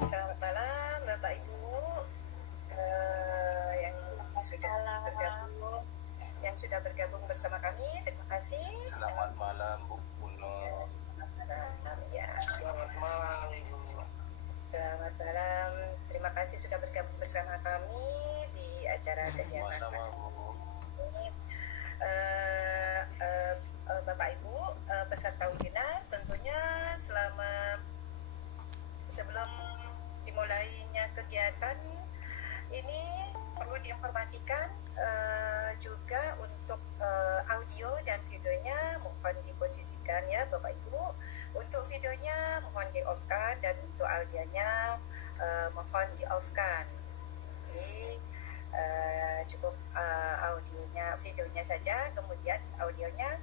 Selamat malam Bapak Ibu yang sudah bergabung bersama kami. Terima kasih. Selamat malam Bu Puno. Ya. Selamat malam Ibu. Selamat malam. Terima kasih sudah bergabung bersama kami di acara kegiatan Sama-sama Bu. ini. Bapak Ibu peserta webinar, tentunya sebelum dimulainya kegiatan ini perlu diinformasikan juga untuk audio dan videonya mohon diposisikan ya Bapak Ibu. Untuk videonya mohon di off kan dan untuk audionya mohon di off kan. Jadi cukup videonya saja, kemudian audionya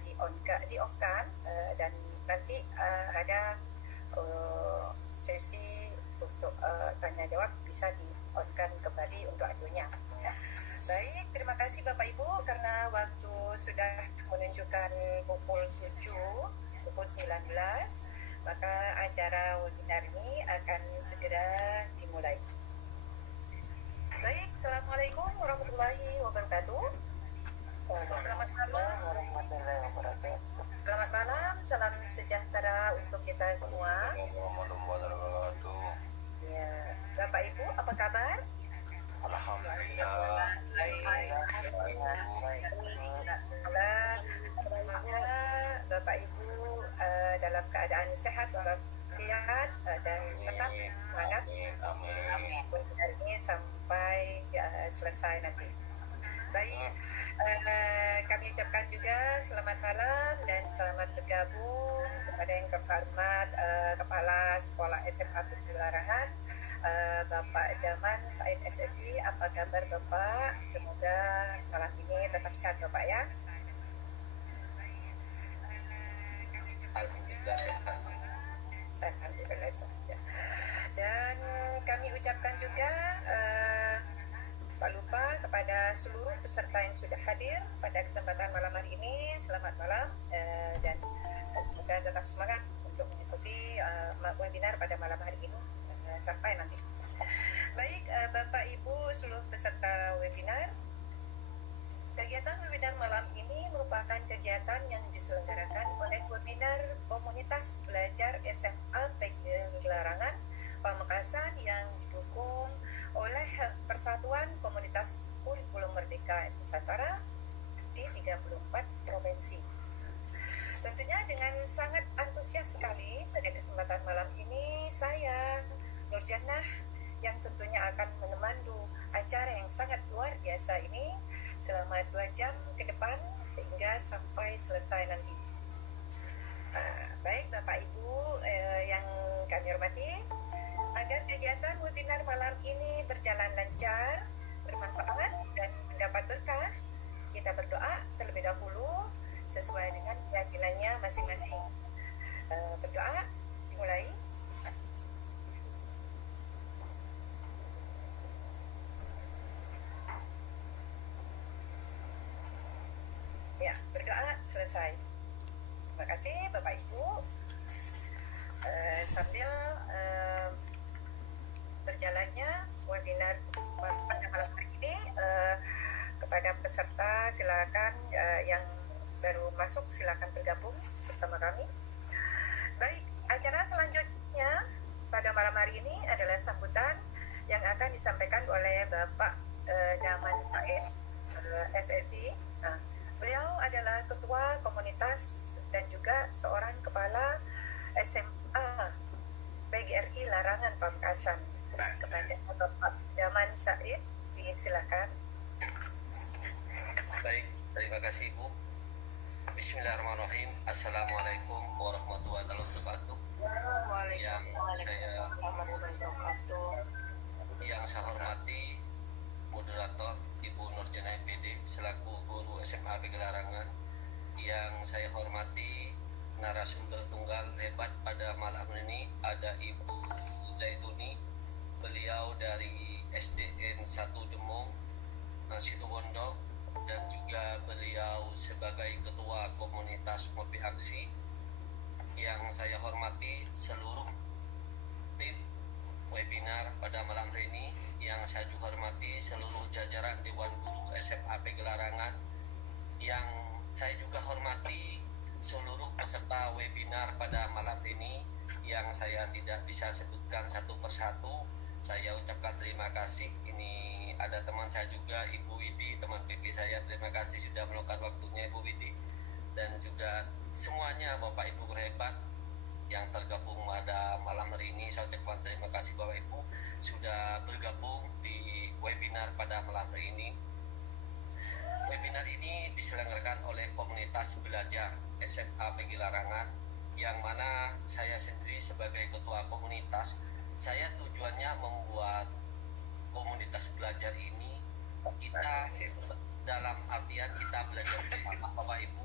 di off kan dan nanti ada sesi untuk tanya jawab bisa di on kan kembali untuk audionya. Baik, terima kasih Bapak Ibu karena waktu sudah menunjukkan pukul 19, maka acara webinar ini akan segera dimulai. Baik, Assalamualaikum warahmatullahi wabarakatuh. Selamat malam. warahmatullahi wabarakatuh. Selamat malam, salam sejahtera untuk kita semua. Warahmatullahi wabarakatuh. Ya, Bapak Ibu, apa kabar? Alhamdulillah. Alhamdulillah. Semoga Bapak Ibu dalam keadaan sehat walafiat dan tetap semangat Amin. webinar ini sampai selesai nanti. Baik, kami ucapkan juga selamat malam dan selamat bergabung kepada yang terhormat Kepala Sekolah SMA Tujuh Larangan, Bapak Daman Said SSI. Apa kabar Bapak? Semoga malam ini tetap sehat Bapak ya. Alhamdulillah sehat. Alhamdulillah saja. Dan kami ucapkan juga tak lupa kepada seluruh peserta yang sudah hadir pada kesempatan malam hari ini. Selamat malam dan semoga tetap semangat untuk mengikuti webinar pada malam hari ini sampai nanti. Baik, Bapak Ibu seluruh peserta webinar, kegiatan webinar malam ini merupakan kegiatan yang diselenggarakan oleh webinar komunitas belajar SMA PGRI Larangan Pamekasan yang didukung oleh Persatuan Komunitas Kurikulum Merdeka Nusantara di 34 provinsi. Tentunya dengan sangat antusias sekali pada kesempatan malam ini saya Nurjannah yang tentunya akan menemandu acara yang sangat luar biasa ini selama 2 jam ke depan hingga sampai selesai nanti. Baik Bapak Ibu yang kami hormati, agar kegiatan webinar malam ini berjalan lancar, bermanfaat dan mendapat berkah, kita berdoa terlebih dahulu sesuai dengan keyakinannya masing-masing. Berdoa dimulai. Ya, berdoa selesai. Terima kasih Bapak Ibu. Sambil berjalannya webinar pada malam hari ini, kepada peserta silakan yang baru masuk silakan bergabung bersama kami. Baik, acara selanjutnya pada malam hari ini adalah sambutan yang akan disampaikan oleh Bapak Daman Said SSI. Nah, beliau adalah ketua komunitas dan juga seorang kepala SMA PGRI Larangan Pamekasan. Kepada Bapak Daman Said, disilakan. Baik, terima kasih Ibu. Bismillahirrahmanirrahim. Assalamualaikum warahmatullahi wabarakatuh. Yang saya hormati moderator Ibu Nurjannah MPD selaku guru SMA PGRI Larangan. Yang saya hormati narasumber tunggal hebat pada malam ini ada Ibu Zaituni. Beliau dari SDN 1 Demung, Situbondo, dan juga beliau sebagai ketua komunitas Ngopi Aksi. Yang saya hormati seluruh tim webinar pada malam hari ini. Yang saya juga hormati seluruh jajaran Dewan Guru SMA PGRI Larangan. Yang saya juga hormati seluruh peserta webinar pada malam ini yang saya tidak bisa sebutkan satu persatu. Saya ucapkan terima kasih. Ini ada teman saya juga, Ibu Widi, teman PP saya. Terima kasih sudah meluangkan waktunya Ibu Widi. Dan juga semuanya Bapak Ibu hebat yang tergabung pada malam hari ini. Saya ucapkan terima kasih Bapak Ibu sudah bergabung di webinar pada malam hari ini. Webinar ini diselenggarakan oleh komunitas belajar SMA PGRI Larangan, yang mana saya sendiri sebagai ketua komunitas. Saya tujuannya membuat komunitas belajar ini kita dalam artian kita belajar bersama Bapak Ibu,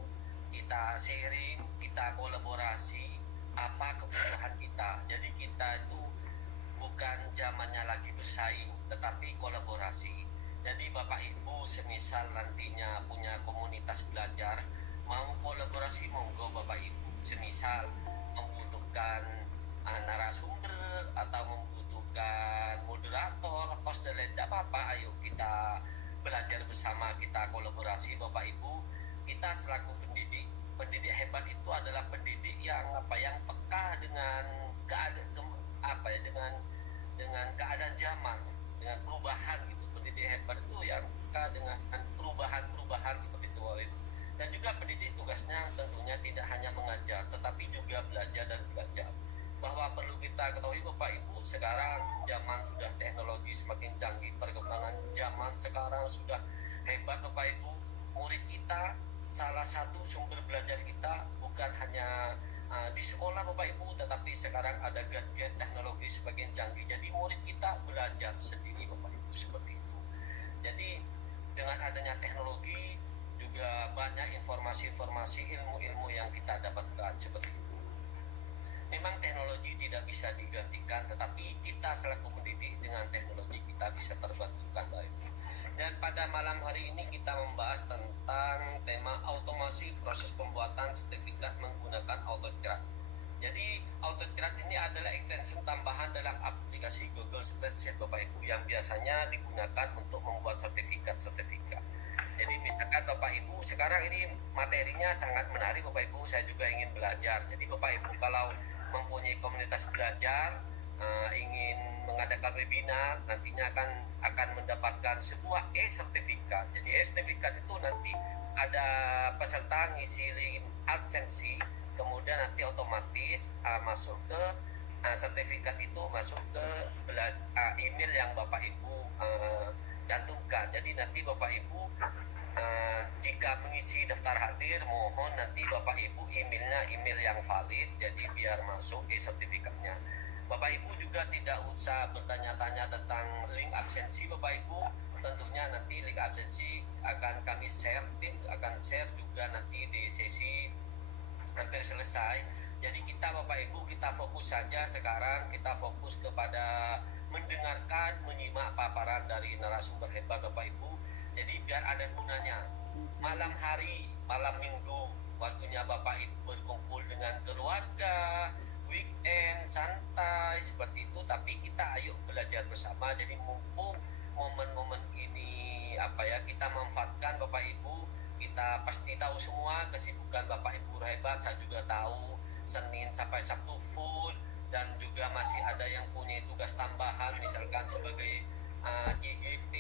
kita sharing, kita kolaborasi apa kebutuhan kita. Jadi kita itu bukan zamannya lagi bersaing, tetapi kolaborasi. Jadi Bapak Ibu semisal nantinya punya komunitas belajar, mau kolaborasi monggo Bapak Ibu. Semisal membutuhkan narasumber atau membutuhkan moderator, host dan lain, tidak apa-apa, ayo bersama, kita kolaborasi Bapak Ibu. Kita selaku pendidik hebat itu adalah pendidik yang peka dengan dengan keadaan zaman, dengan perubahan gitu. Pendidik hebat itu yang peka dengan perubahan seperti itu Bapak Ibu. Dan juga pendidik tugasnya tentunya tidak hanya mengajar, tetapi juga belajar dan belajar. Bahwa perlu kita ketahui Bapak Ibu, sekarang zaman sudah teknologi semakin canggih, perkembangan zaman sekarang sudah hebat Bapak Ibu. Murid kita, salah satu sumber belajar kita bukan hanya di sekolah Bapak Ibu, tetapi sekarang ada gadget teknologi semakin canggih. Jadi murid kita belajar sendiri Bapak Ibu, seperti itu. Jadi dengan adanya teknologi juga banyak informasi-informasi, ilmu-ilmu yang kita dapatkan seperti itu. Memang teknologi tidak bisa digantikan, tetapi kita selaku pendidik dengan teknologi kita bisa terbantukan baik. Dan pada malam hari ini kita membahas tentang tema automasi proses pembuatan sertifikat menggunakan AutoCAD. Jadi AutoCAD ini adalah extension tambahan dalam aplikasi Google Spreadsheet Bapak Ibu yang biasanya digunakan untuk membuat sertifikat. Jadi misalkan Bapak Ibu, sekarang ini materinya sangat menarik Bapak Ibu, saya juga ingin belajar. Jadi Bapak Ibu kalau mempunyai komunitas belajar, ingin mengadakan webinar, nantinya akan mendapatkan sebuah e-sertifikat. Jadi e-sertifikat itu nanti ada peserta ngisi link absensi, kemudian nanti otomatis masuk ke sertifikat itu masuk ke email yang Bapak Ibu cantumkan. Jadi nanti Bapak Ibu jika mengisi daftar hadir, mohon nanti Bapak Ibu emailnya email yang valid, jadi biar masuk e-sertifikatnya. Bapak Ibu juga tidak usah bertanya-tanya tentang link absensi Bapak Ibu. Tentunya nanti link absensi akan kami share, tim akan share juga nanti di sesi hampir selesai. Jadi kita Bapak Ibu, kita fokus saja sekarang, kita fokus kepada mendengarkan, menyimak paparan dari narasumber hebat Bapak Ibu. Jadi biar ada gunanya. Malam hari, malam minggu, waktunya Bapak Ibu berkumpul dengan keluarga, weekend, santai, seperti itu. Tapi kita ayo belajar bersama. Jadi mumpung momen-momen ini kita manfaatkan Bapak Ibu. Kita pasti tahu semua kesibukan Bapak Ibu hebat. Saya juga tahu Senin sampai Sabtu full. Dan juga masih ada yang punya tugas tambahan, misalkan sebagai GGP,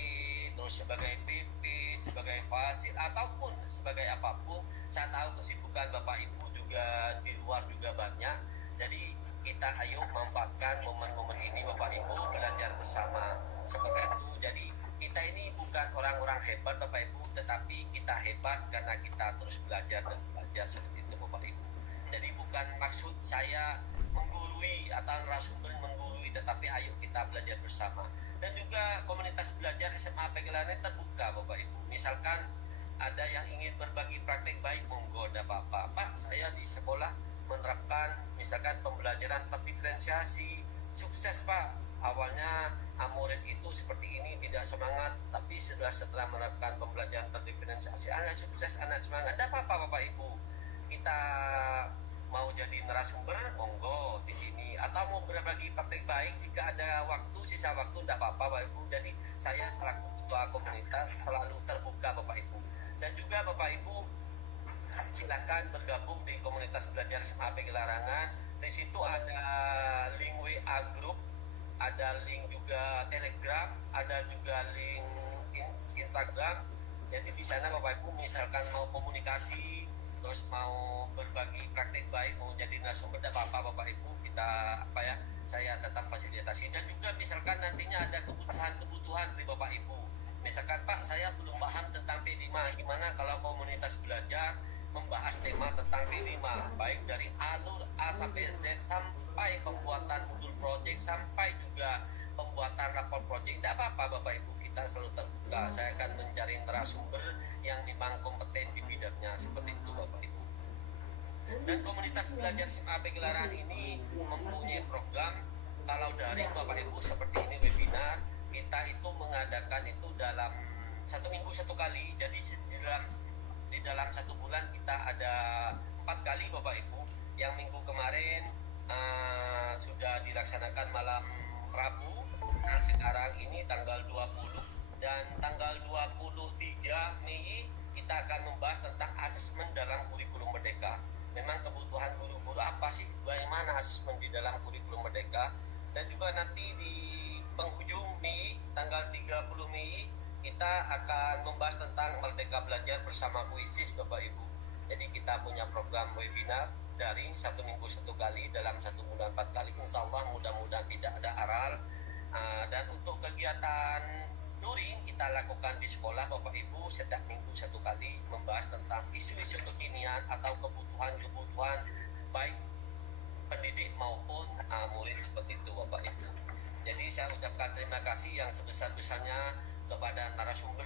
terus sebagai PP, sebagai fasil, ataupun sebagai apapun. Saya tahu kesibukan Bapak Ibu juga di luar juga banyak. Jadi kita ayo manfaatkan momen-momen ini Bapak Ibu, belajar bersama seperti itu. Jadi kita ini bukan orang-orang hebat Bapak Ibu, tetapi kita hebat karena kita terus belajar dan belajar seperti itu Bapak Ibu. Jadi bukan maksud saya menggurui atau narasumber menggurui, tetapi ayo kita belajar bersama. Dan juga komunitas belajar SMA Pegelaran terbuka Bapak Ibu. Misalkan ada yang ingin berbagi praktek baik, monggo, tidak apa-apa. Pak, saya di sekolah menerapkan misalkan pembelajaran terdiferensiasi, sukses Pak. Awalnya murid itu seperti ini, tidak semangat, tapi setelah menerapkan pembelajaran terdiferensiasi, anak sukses, anak semangat. Tidak apa-apa Bapak Ibu. Kita mau jadi narasumber, monggo di sini, atau mau berbagi praktek baik jika ada waktu, sisa waktu, tidak apa-apa Bapak Ibu. Jadi saya selaku ketua komunitas selalu terbuka Bapak Ibu. Dan juga Bapak Ibu silakan bergabung di komunitas belajar SMA Pegelarangan. Di situ ada link WA group, ada link juga Telegram, ada juga link Instagram. Jadi di sana Bapak Ibu misalkan mau komunikasi, terus mau berbagi praktek baik, mau jadi narasumber, tidak apa-apa Bapak Ibu, kita saya tetap fasilitasi. Dan juga misalkan nantinya ada kebutuhan dari Bapak Ibu, misalkan Pak saya belum paham tentang P5, gimana kalau komunitas belajar membahas tema tentang P5, baik dari alur A sampai Z, sampai pembuatan modul project, sampai juga pembuatan rapor project. Tidak apa-apa Bapak Ibu, kita selalu terbuka. Saya akan mencari narasumber yang memang kompeten di bidangnya seperti itu Bapak Ibu. Dan komunitas belajar SMA Pegelaran ini mempunyai program kalau daring Bapak Ibu seperti ini webinar. Kita itu mengadakan itu dalam 1 minggu 1 kali. Jadi di dalam 1 bulan kita ada 4 kali Bapak Ibu. Yang minggu kemarin sudah dilaksanakan malam Rabu. Nah sekarang ini tanggal 20 dan tanggal 23 Mei kita akan membahas tentang asesmen dalam kurikulum merdeka. Memang kebutuhan guru-guru apa sih, bagaimana asesmen di dalam kurikulum merdeka, dan juga nanti di penghujung Mei, tanggal 30 Mei kita akan membahas tentang Merdeka Belajar bersama Kuisis, Bapak Ibu. Jadi kita punya program webinar daring 1 minggu 1 kali dalam 1 bulan 4 kali. Insya Allah mudah-mudahan tidak ada aral. Dan untuk kegiatan luring kita lakukan di sekolah, Bapak Ibu, setiap minggu 1 kali membahas tentang isu-isu kekinian atau kebutuhan-kebutuhan baik pendidik maupun murid, seperti itu Bapak Ibu. Jadi saya ucapkan terima kasih yang sebesar-besarnya kepada narasumber,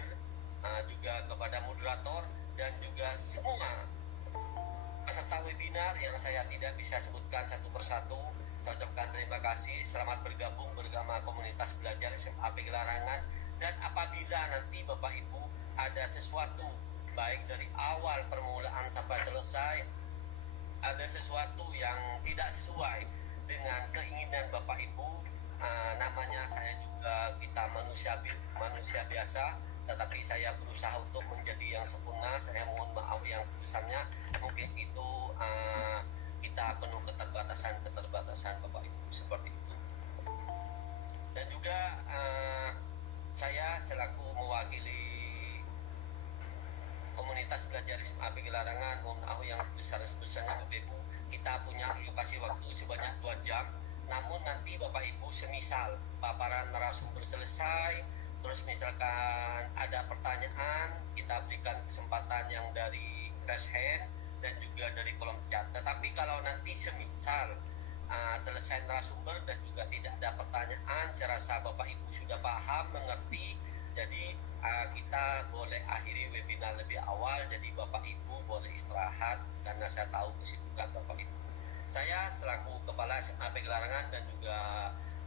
juga kepada moderator, dan juga semua peserta webinar yang saya tidak bisa sebutkan satu persatu. Saya ucapkan terima kasih, selamat bergabung bersama komunitas belajar SMA Pegelarangan. Dan apabila nanti Bapak Ibu ada sesuatu baik dari awal permulaan sampai selesai, ada sesuatu yang tidak sesuai dengan keinginan Bapak Ibu, namanya saya juga, kita manusia biasa, tetapi saya berusaha untuk menjadi yang sempurna. Saya mohon maaf yang sebesarnya, mungkin itu kita penuh keterbatasan Bapak Ibu, seperti itu. Dan juga saya selaku mewakili komunitas belajar SMA Pegelarangan, mohon maaf yang sebesar-besarnya Bapak Ibu, kita punya alokasi waktu sebanyak 2 jam. Namun nanti Bapak Ibu semisal paparan narasumber selesai, terus misalkan ada pertanyaan, kita berikan kesempatan yang dari raise hand dan juga dari kolom chat. Tetapi kalau nanti semisal selesai narasumber dan juga tidak ada pertanyaan, saya rasa Bapak Ibu sudah paham, mengerti. Jadi kita boleh akhiri webinar lebih awal, jadi Bapak Ibu boleh istirahat karena saya tahu kesibukan Bapak Ibu. Saya selaku Kepala SMA Pegelarangan dan juga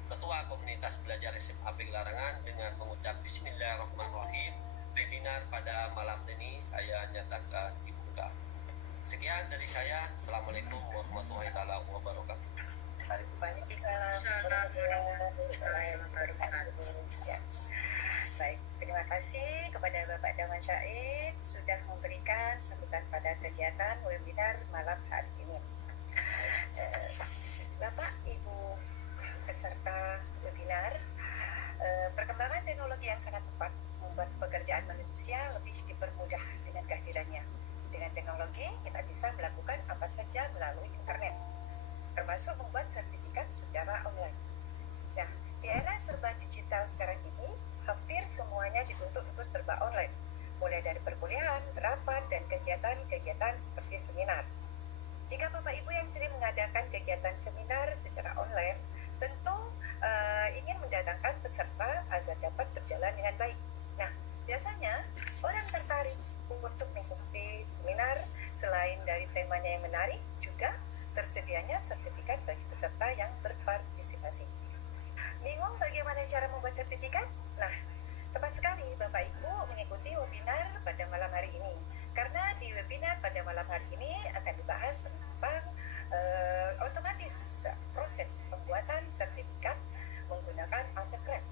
Ketua Komunitas Belajar SMA Pegelarangan dengan mengucap Bismillahirrahmanirrahim, webinar pada malam ini saya nyatakan dibuka. Sekian dari saya. Assalamualaikum warahmatullahi wabarakatuh. Waalaikumsalam warahmatullahi wabarakatuh. Ya. Baik, terima kasih kepada Bapak Daman Syahid sudah memberikan sambutan pada kegiatan webinar malam hari ini. Bapak, Ibu peserta webinar, perkembangan teknologi yang sangat cepat membuat pekerjaan manusia lebih dipermudah dengan kehadirannya. Dengan teknologi, kita bisa melakukan apa saja melalui internet, termasuk membuat sertifikat secara online. Nah, di era serba digital sekarang ini, hampir semuanya dituntut untuk serba online, mulai dari perkuliahan, rapat, dan kegiatan-kegiatan seperti seminar. Jika Bapak Ibu yang sering mengadakan kegiatan seminar secara online, tentu ingin mendatangkan peserta agar dapat berjalan dengan baik. Nah, biasanya orang tertarik untuk mengikuti seminar. Selain dari temanya yang menarik, juga tersedianya sertifikat bagi peserta yang berpartisipasi. Bingung bagaimana cara membuat sertifikat? Nah, tepat sekali Bapak Ibu mengikuti webinar pada malam hari ini. Karena di webinar pada malam hari ini akan dibahas tentang otomatis proses pembuatan sertifikat menggunakan AutoCAD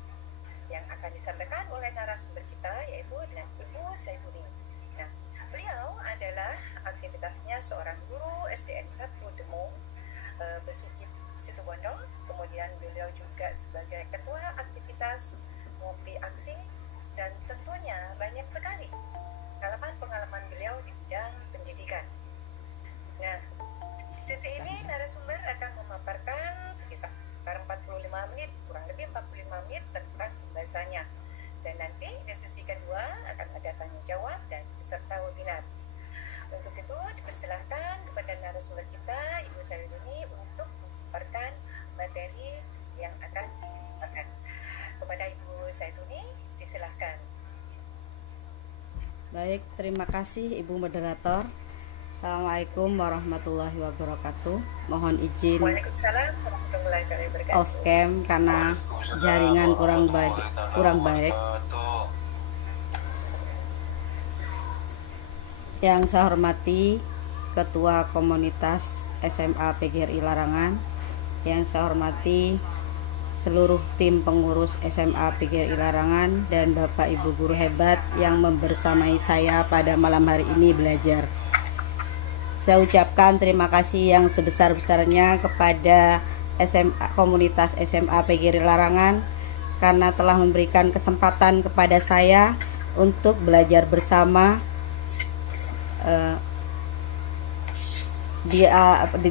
yang akan disampaikan oleh narasumber kita, yaitu dengan Ibu Saifuni. Nah, beliau adalah aktivitasnya seorang guru SDN 1 Demung, Besuki Situbondo. Kemudian beliau juga sebagai ketua aktivitas Ngopi Aksi, dan tentunya banyak sekali pengalaman beliau di bidang pendidikan. Nah, sesi ini narasumber akan memaparkan sekitar 45 menit, kurang lebih 45 menit tentang pembahasannya. Dan nanti di sesi kedua akan ada tanya jawab dan peserta webinar. Untuk itu dipersilahkan kepada narasumber kita, Ibu Saifuni, untuk memaparkan materi yang akan dipaparkan. Kepada Ibu Saifuni, disilahkan. Baik, terima kasih Ibu Moderator. Assalamualaikum warahmatullahi wabarakatuh. Mohon izin Waalaikumsalam warahmatullahi wabarakatuh. off cam karena jaringan kurang baik. Yang saya hormati Ketua Komunitas SMA PGRI Larangan, yang saya hormati seluruh tim pengurus SMA PGRI Larangan dan Bapak Ibu guru hebat yang membersamai saya pada malam hari ini belajar. Saya ucapkan terima kasih yang sebesar-besarnya kepada komunitas SMA PGRI Larangan karena telah memberikan kesempatan kepada saya untuk belajar bersama di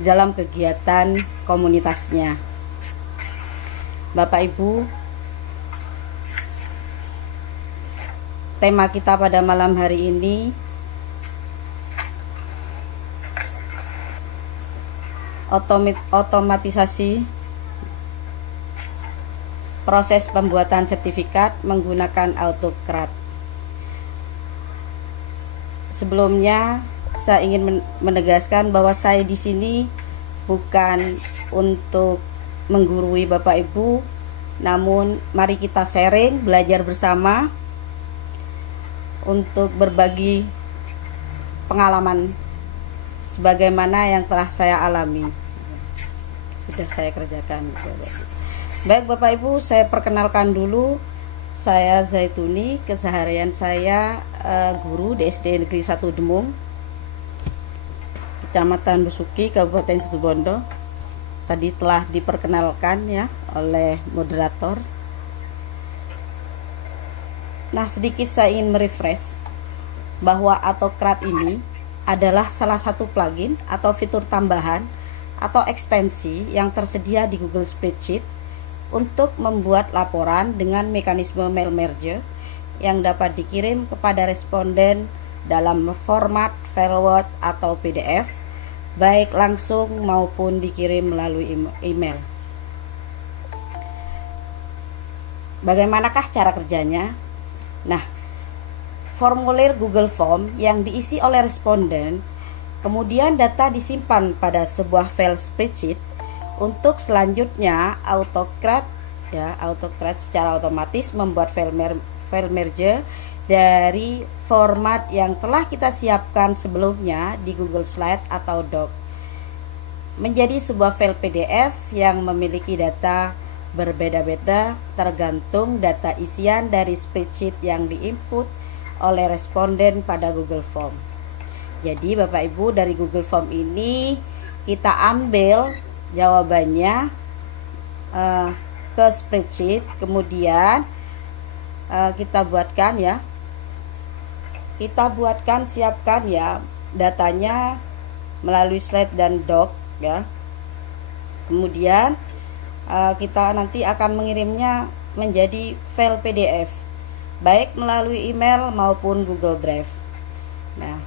dalam kegiatan komunitasnya. Bapak Ibu, tema kita pada malam hari ini otomatisasi proses pembuatan sertifikat menggunakan AutoCAD. Sebelumnya saya ingin menegaskan bahwa saya di sini bukan untuk menggurui Bapak Ibu, namun mari kita sharing, belajar bersama untuk berbagi pengalaman sebagaimana yang telah saya alami, sudah saya kerjakan. Baik Bapak Ibu, saya perkenalkan dulu. Saya Zaituni, keseharian saya guru di SD Negeri 1 Demung, Kecamatan Besuki, Kabupaten Situbondo. Tadi telah diperkenalkan ya oleh moderator. Nah, sedikit saya ingin merefresh bahwa AutoCAD ini adalah salah satu plugin atau fitur tambahan atau ekstensi yang tersedia di Google Spreadsheet untuk membuat laporan dengan mekanisme mail merge yang dapat dikirim kepada responden dalam format file Word atau PDF, baik langsung maupun dikirim melalui email. Bagaimanakah cara kerjanya? Nah, formulir Google Form yang diisi oleh responden, kemudian data disimpan pada sebuah file spreadsheet. Untuk selanjutnya AutoCAD secara otomatis membuat file merge dari format yang telah kita siapkan sebelumnya di Google Slide atau Doc menjadi sebuah file PDF yang memiliki data berbeda-beda tergantung data isian dari spreadsheet yang diinput oleh responden pada Google Form. Jadi Bapak Ibu, dari Google Form ini kita ambil jawabannya ke spreadsheet, kemudian kita siapkan ya datanya melalui slide dan doc ya. Kemudian kita nanti akan mengirimnya menjadi file PDF baik melalui email maupun Google Drive. Nah,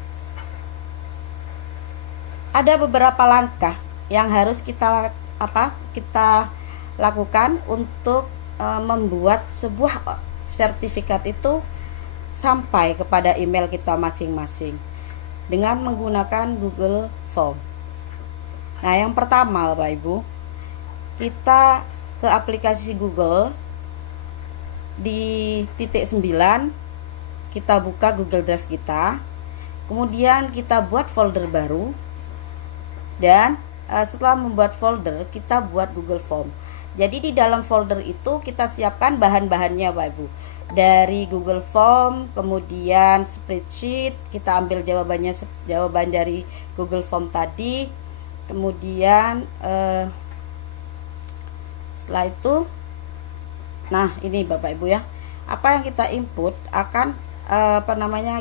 ada beberapa langkah yang harus kita lakukan untuk membuat sebuah sertifikat itu sampai kepada email kita masing-masing dengan menggunakan Google Form. Nah, yang pertama Bapak Ibu, kita ke aplikasi Google, di titik 9 kita buka Google Drive kita, kemudian kita buat folder baru, dan setelah membuat folder kita buat Google Form. Jadi di dalam folder itu kita siapkan bahan-bahannya Bapak Ibu. Dari Google Form, kemudian spreadsheet, kita ambil jawaban dari Google Form tadi. Kemudian setelah itu, nah ini Bapak Ibu ya, apa yang kita input akan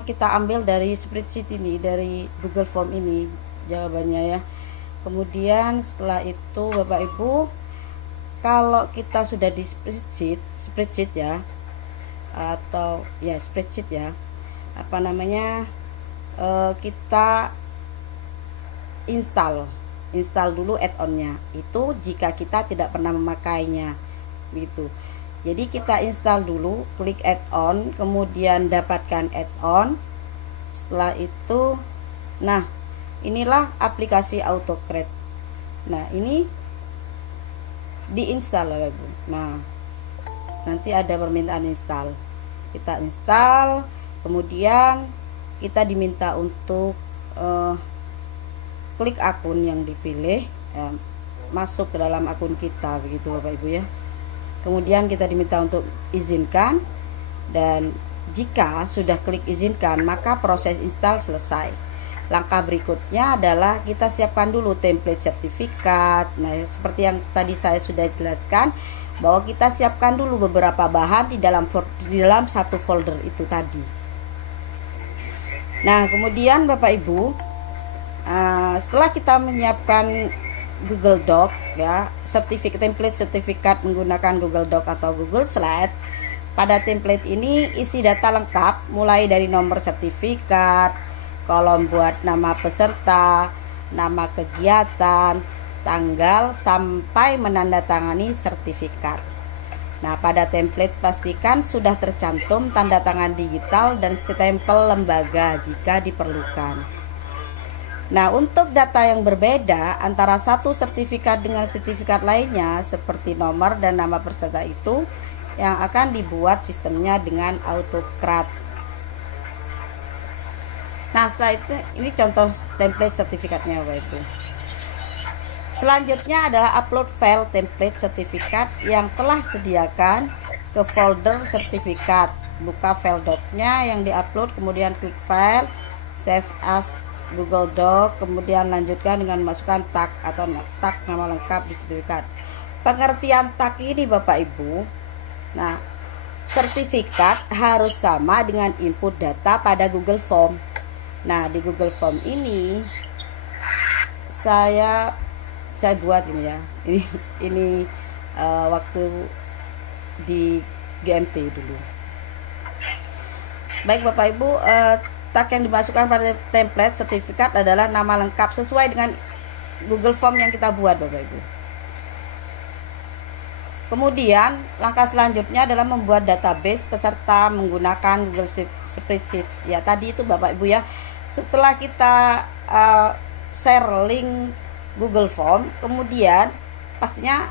kita ambil dari spreadsheet ini, dari Google Form ini jawabannya ya. Kemudian setelah itu Bapak Ibu, kalau kita sudah di spreadsheet ya, atau ya spreadsheet ya, kita install dulu add-onnya. Itu jika kita tidak pernah memakainya gitu. Jadi kita install dulu, klik add-on, kemudian dapatkan add-on. Setelah itu, nah inilah aplikasi AutoCAD. Nah, ini diinstal ya Bu. Nah, nanti ada permintaan install. Kita install, kemudian kita diminta untuk klik akun yang dipilih, masuk ke dalam akun kita begitu Bapak Ibu ya. Kemudian kita diminta untuk izinkan, dan jika sudah klik izinkan maka proses install selesai. Langkah berikutnya adalah kita siapkan dulu template sertifikat. Nah, seperti yang tadi saya sudah jelaskan, bahwa kita siapkan dulu beberapa bahan di dalam satu folder itu tadi. Nah, kemudian Bapak Ibu, setelah kita menyiapkan Google Doc ya, template sertifikat menggunakan Google Doc atau Google Slide, pada template ini isi data lengkap mulai dari nomor sertifikat, kolom buat nama peserta, nama kegiatan, tanggal, sampai menandatangani sertifikat. Nah, pada template pastikan sudah tercantum tanda tangan digital dan stempel lembaga jika diperlukan. Nah, untuk data yang berbeda antara satu sertifikat dengan sertifikat lainnya seperti nomor dan nama peserta itu yang akan dibuat sistemnya dengan AutoCAD. Nah, setelah itu ini contoh template sertifikatnya Bapak Ibu. Selanjutnya adalah upload file template sertifikat yang telah disediakan ke folder sertifikat. Buka file doc-nya yang diupload, kemudian klik file, save as Google Doc, kemudian lanjutkan dengan masukkan tag atau tag nama lengkap di sertifikat. Pengertian tag ini Bapak Ibu, nah, sertifikat harus sama dengan input data pada Google Form. Nah, di Google Form ini saya buat ini ya. Ini waktu di GMT dulu. Baik Bapak Ibu, tag yang dimasukkan pada template sertifikat adalah nama lengkap sesuai dengan Google Form yang kita buat Bapak Ibu. Kemudian langkah selanjutnya adalah membuat database peserta menggunakan Google Spreadsheet. Ya, tadi itu Bapak Ibu ya. Setelah kita share link Google Form, kemudian pastinya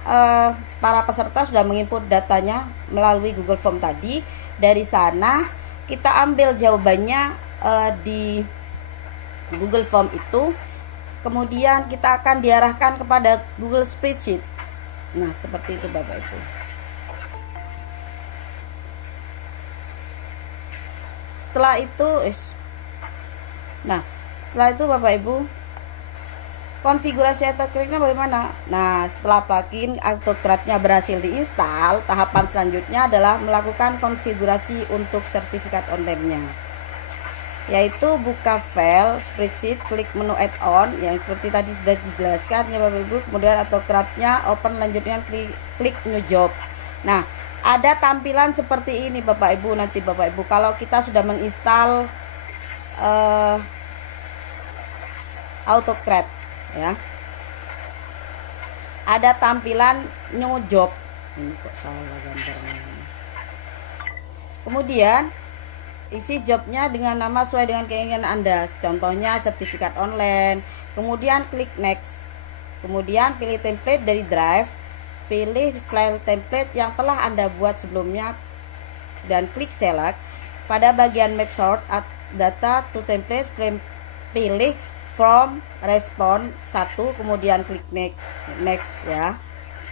para peserta sudah menginput datanya melalui Google Form tadi. Dari sana kita ambil jawabannya di Google Form itu, kemudian kita akan diarahkan kepada Google Spreadsheet. Nah, seperti itu Bapak Ibu. Setelah itu Bapak Ibu, konfigurasi AutoCAD-nya bagaimana? Nah, setelah plugin AutoCAD-nya berhasil diinstal, tahapan selanjutnya adalah melakukan konfigurasi untuk sertifikat online-nya, yaitu buka file spreadsheet, klik menu add-on yang seperti tadi sudah dijelaskan ya Bapak Ibu, kemudian AutoCAD-nya open, lanjutnya klik new job. Nah, ada tampilan seperti ini Bapak Ibu. Nanti Bapak Ibu kalau kita sudah menginstal AutoCAD ya, ada tampilan new job. Ini kok salah gambarnya. Kemudian isi jobnya dengan nama sesuai dengan keinginan Anda, contohnya sertifikat online. Kemudian klik next, kemudian pilih template dari drive, pilih file template yang telah Anda buat sebelumnya dan klik select. Pada bagian map sort data to template frame, pilih from respond 1, kemudian klik next ya,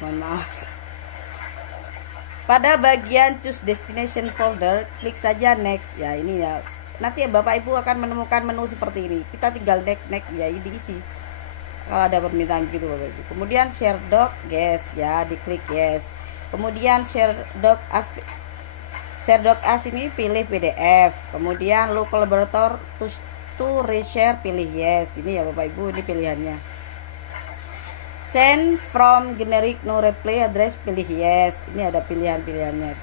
mohon maaf. Pada bagian choose destination folder, klik saja next ya. Ini ya, nanti Bapak Ibu akan menemukan menu seperti ini. Kita tinggal next ya, ini diisi kalau ada permintaan gitu Bapak Ibu. Kemudian share doc, yes ya, diklik yes. Kemudian share doc as ini pilih PDF. Kemudian lu collaborator to reshare, pilih yes. Ini ya Bapak Ibu, ini pilihannya. Send from generic no reply address, pilih yes. Ini ada pilihan-pilihannya.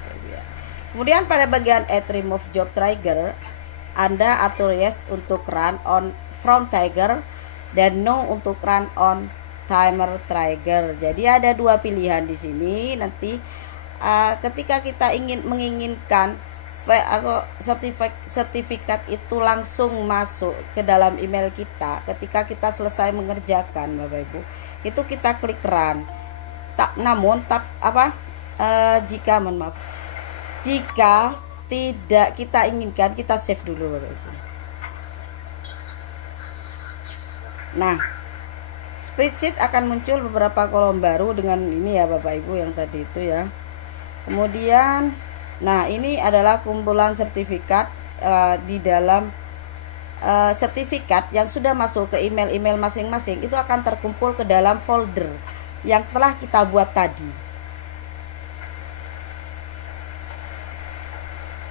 Kemudian pada bagian add remove job trigger, Anda atur yes untuk run on from trigger dan no untuk run on timer trigger. Jadi ada dua pilihan di sini. Nanti ketika kita menginginkan atau sertifikat itu langsung masuk ke dalam email kita ketika kita selesai mengerjakan Bapak Ibu, itu kita klik run. Jika tidak kita inginkan, kita save dulu Bapak Ibu. Nah, spreadsheet akan muncul beberapa kolom baru dengan ini ya Bapak Ibu, yang tadi itu ya. Kemudian, nah ini adalah kumpulan sertifikat di dalam sertifikat yang sudah masuk ke email-email masing-masing itu akan terkumpul ke dalam folder yang telah kita buat tadi.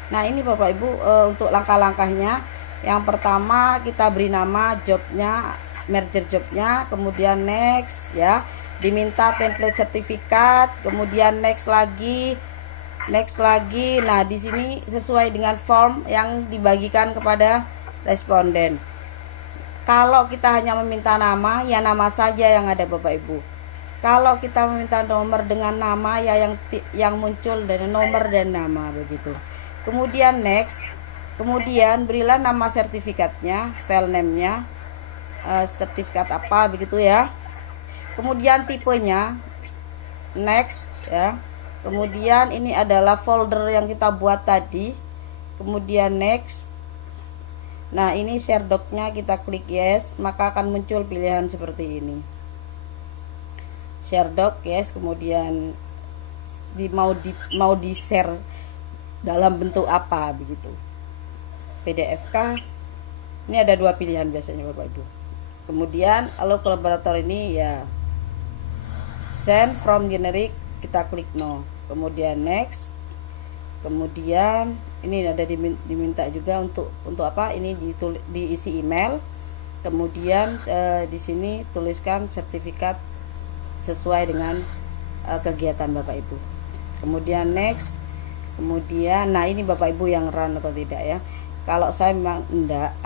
Nah ini Bapak Ibu untuk langkah-langkahnya. Yang pertama kita beri nama jobnya, merger jobnya, kemudian next ya, diminta template sertifikat, kemudian next lagi. Nah di sini sesuai dengan form yang dibagikan kepada responden. Kalau kita hanya meminta nama, ya nama saja yang ada Bapak Ibu. Kalau kita meminta nomor dengan nama, ya yang muncul dan nomor dan nama begitu. Kemudian next, kemudian berilah nama sertifikatnya, file name-nya, sertifikat apa begitu ya. Kemudian tipenya, next ya. Kemudian ini adalah folder yang kita buat tadi. Kemudian next. Nah ini share doc-nya, kita klik yes, maka akan muncul pilihan seperti ini. Share doc yes, kemudian mau di share dalam bentuk apa begitu, PDF kah? Ini ada dua pilihan biasanya Bapak Ibu. Kemudian kalau kolaborator ini ya send from generic, kita klik no. Kemudian next. Kemudian ini ada diminta juga untuk apa? Ini diisi email. Kemudian di sini tuliskan sertifikat sesuai dengan kegiatan Bapak Ibu. Kemudian next. Kemudian nah ini Bapak Ibu yang run atau tidak ya. Kalau saya memang enggak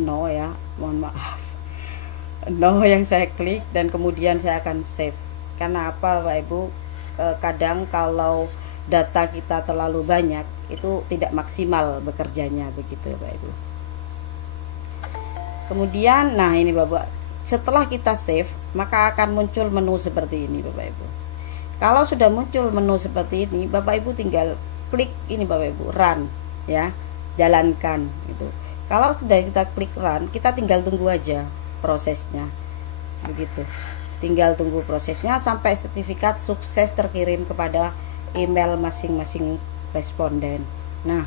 no ya, mohon maaf. No yang saya klik dan kemudian saya akan save. Karena apa Bapak Ibu? Kadang kalau data kita terlalu banyak itu tidak maksimal bekerjanya begitu Bapak Ibu. Kemudian nah ini Bapak, setelah kita save maka akan muncul menu seperti ini Bapak Ibu. Kalau sudah muncul menu seperti ini, Bapak Ibu tinggal klik ini Bapak Ibu, run ya, jalankan gitu. Kalau sudah kita klik run, kita tinggal tunggu aja prosesnya begitu. Tinggal tunggu prosesnya sampai sertifikat sukses terkirim kepada email masing-masing responden. Nah,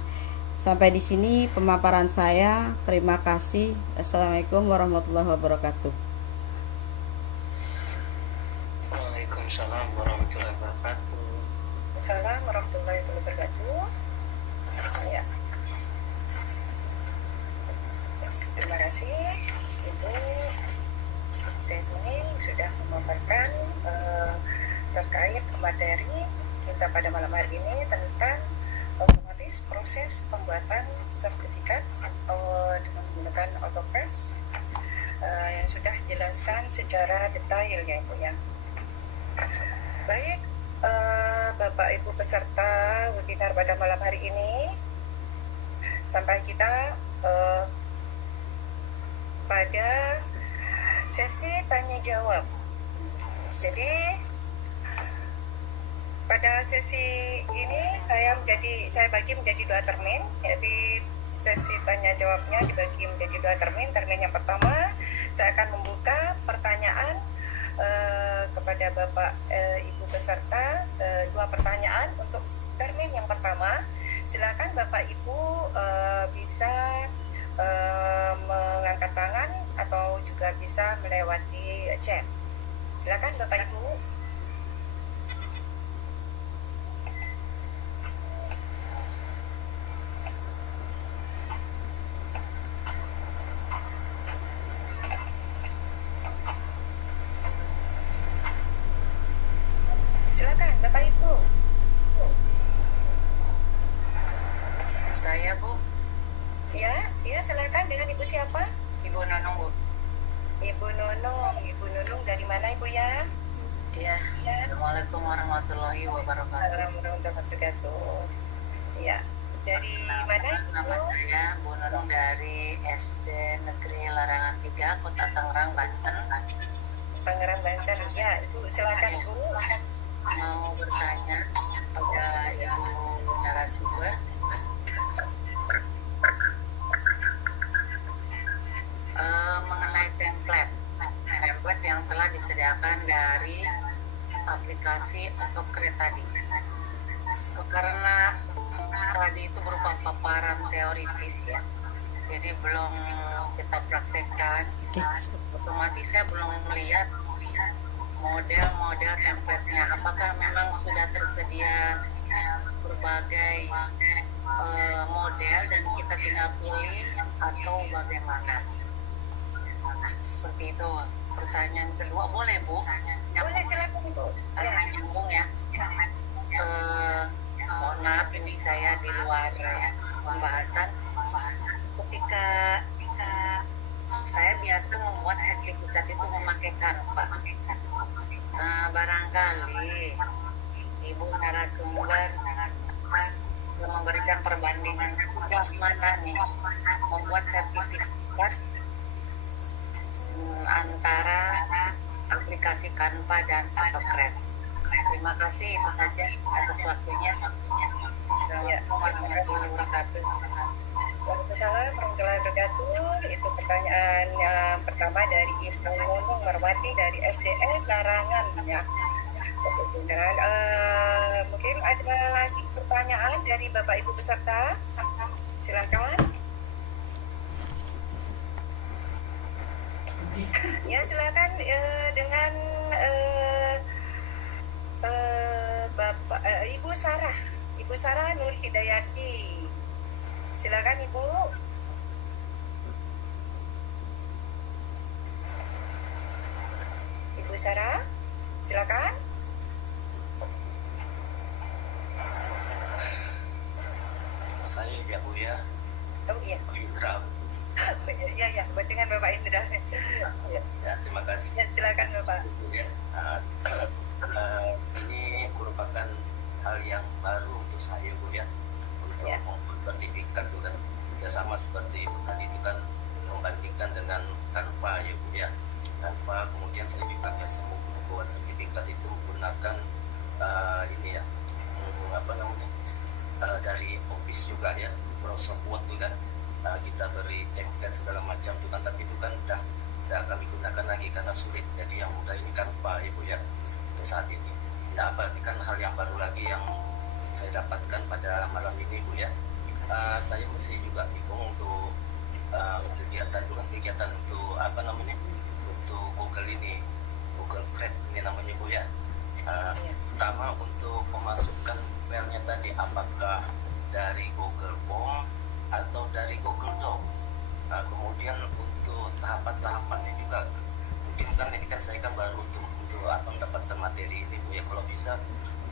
sampai di sini pemaparan saya. Terima kasih. Assalamualaikum warahmatullahi wabarakatuh. Waalaikumsalam warahmatullahi wabarakatuh. Assalamualaikum warahmatullahi wabarakatuh. Ya. Terima kasih Ibu Zainuddin sudah memaparkan terkait materi kita pada malam hari ini tentang otomatis proses pembuatan sertifikat dengan menggunakan AutoCAD yang sudah jelaskan secara detail ya Ibu ya. Baik, Bapak Ibu peserta webinar pada malam hari ini, sampai kita pada sesi tanya jawab. Jadi pada sesi ini saya bagi menjadi dua termin. Jadi sesi tanya jawabnya dibagi menjadi dua termin. Termin yang pertama saya akan membuka pertanyaan kepada Bapak Ibu peserta, dua pertanyaan untuk termin yang pertama. Silakan Bapak Ibu bisa mengangkat tangan atau juga bisa melewati chat. Silakan Bapak Ibu. Silakan Bapak Ibu. Saya Bu, Ya, silakan. Dengan Ibu siapa? Ibu Nonong Bu. Ibu Nunung dari mana Ibu ya? Iya. Assalamualaikum warahmatullahi wabarakatuh. Assalamualaikum warahmatullahi wabarakatuh. Ya, dari mana? Nama saya Bu Nonong dari SD Negeri Larangan 3, Kota Tangerang, Banten. Tangerang, Banten. Ya, Ibu silakan Bu. Mau bertanya pada Ibu narasumber. Mengenai template yang telah disediakan dari aplikasi atau kereta tadi. karena tadi itu berupa paparan teoritis ya, jadi belum kita praktekkan. Otomatis saya belum melihat model template-nya, apakah memang sudah tersedia berbagai model dan kita tinggal pilih atau bagaimana, seperti itu. Pertanyaan kedua boleh Bu? Boleh, silakan Bu. Karena nyambung ya. Mohon maaf ini saya di luar pembahasan. Ketika saya biasa membuat sertifikat itu memakai Canva. Barangkali Ibu narasumber memberikan perbandingan sudah mana nih membuat sertifikat antara aplikasi Canva dan AutoCAD. Terima kasih, itu saja atas waktunya. Assalamualaikum warahmatullahi wabarakatuh. Waalaikumsalam warahmatullahi wabarakatuh. Itu pertanyaan yang pertama dari Ibu Nunung Marwati dari SDN Larangan ya. Beneran, mungkin ada lagi pertanyaan dari Bapak Ibu peserta. Silakan. Ya silakan dengan Bapak Ibu Sarah Nur Hidayati. Silakan Ibu. Ibu Sarah, silakan. Saya ya Bu ya, Oh iya. Bu Indra. Ya, buat dengan Bapak Indra. Ya, Ya, terima kasih. ya silakan Bapak. Ya, ini merupakan hal yang baru untuk saya Bu ya, untuk Ya. membuat sertifikat itu kan ya sama seperti tadi itu kan membandingkan dengan Canva ya Bu ya. Canva kemudian saya juga biasa membuat sertifikat itu menggunakan ini ya, apa namanya, dari Office juga ya, Microsoft Word itu kan. Kita beri template segala macam itu kan, tapi itu kan udah kami gunakan lagi karena sulit. Jadi yang mudah ini Canva Ibu ya untuk saat ini. Tidak apa, ini kan hal yang baru lagi yang saya dapatkan pada malam ini Bu ya. Saya mesti juga bingung untuk kegiatan untuk apa namanya, untuk Google ini, Google Create ini namanya Bu ya. Pertama untuk memasukkan filenya tadi, apakah dari Google Form atau dari Google Doc. Kemudian untuk tahapan-tahapannya juga mungkin kan ini kan saya kan baru untuk apa mendapatkan materi ini Bu ya. Kalau bisa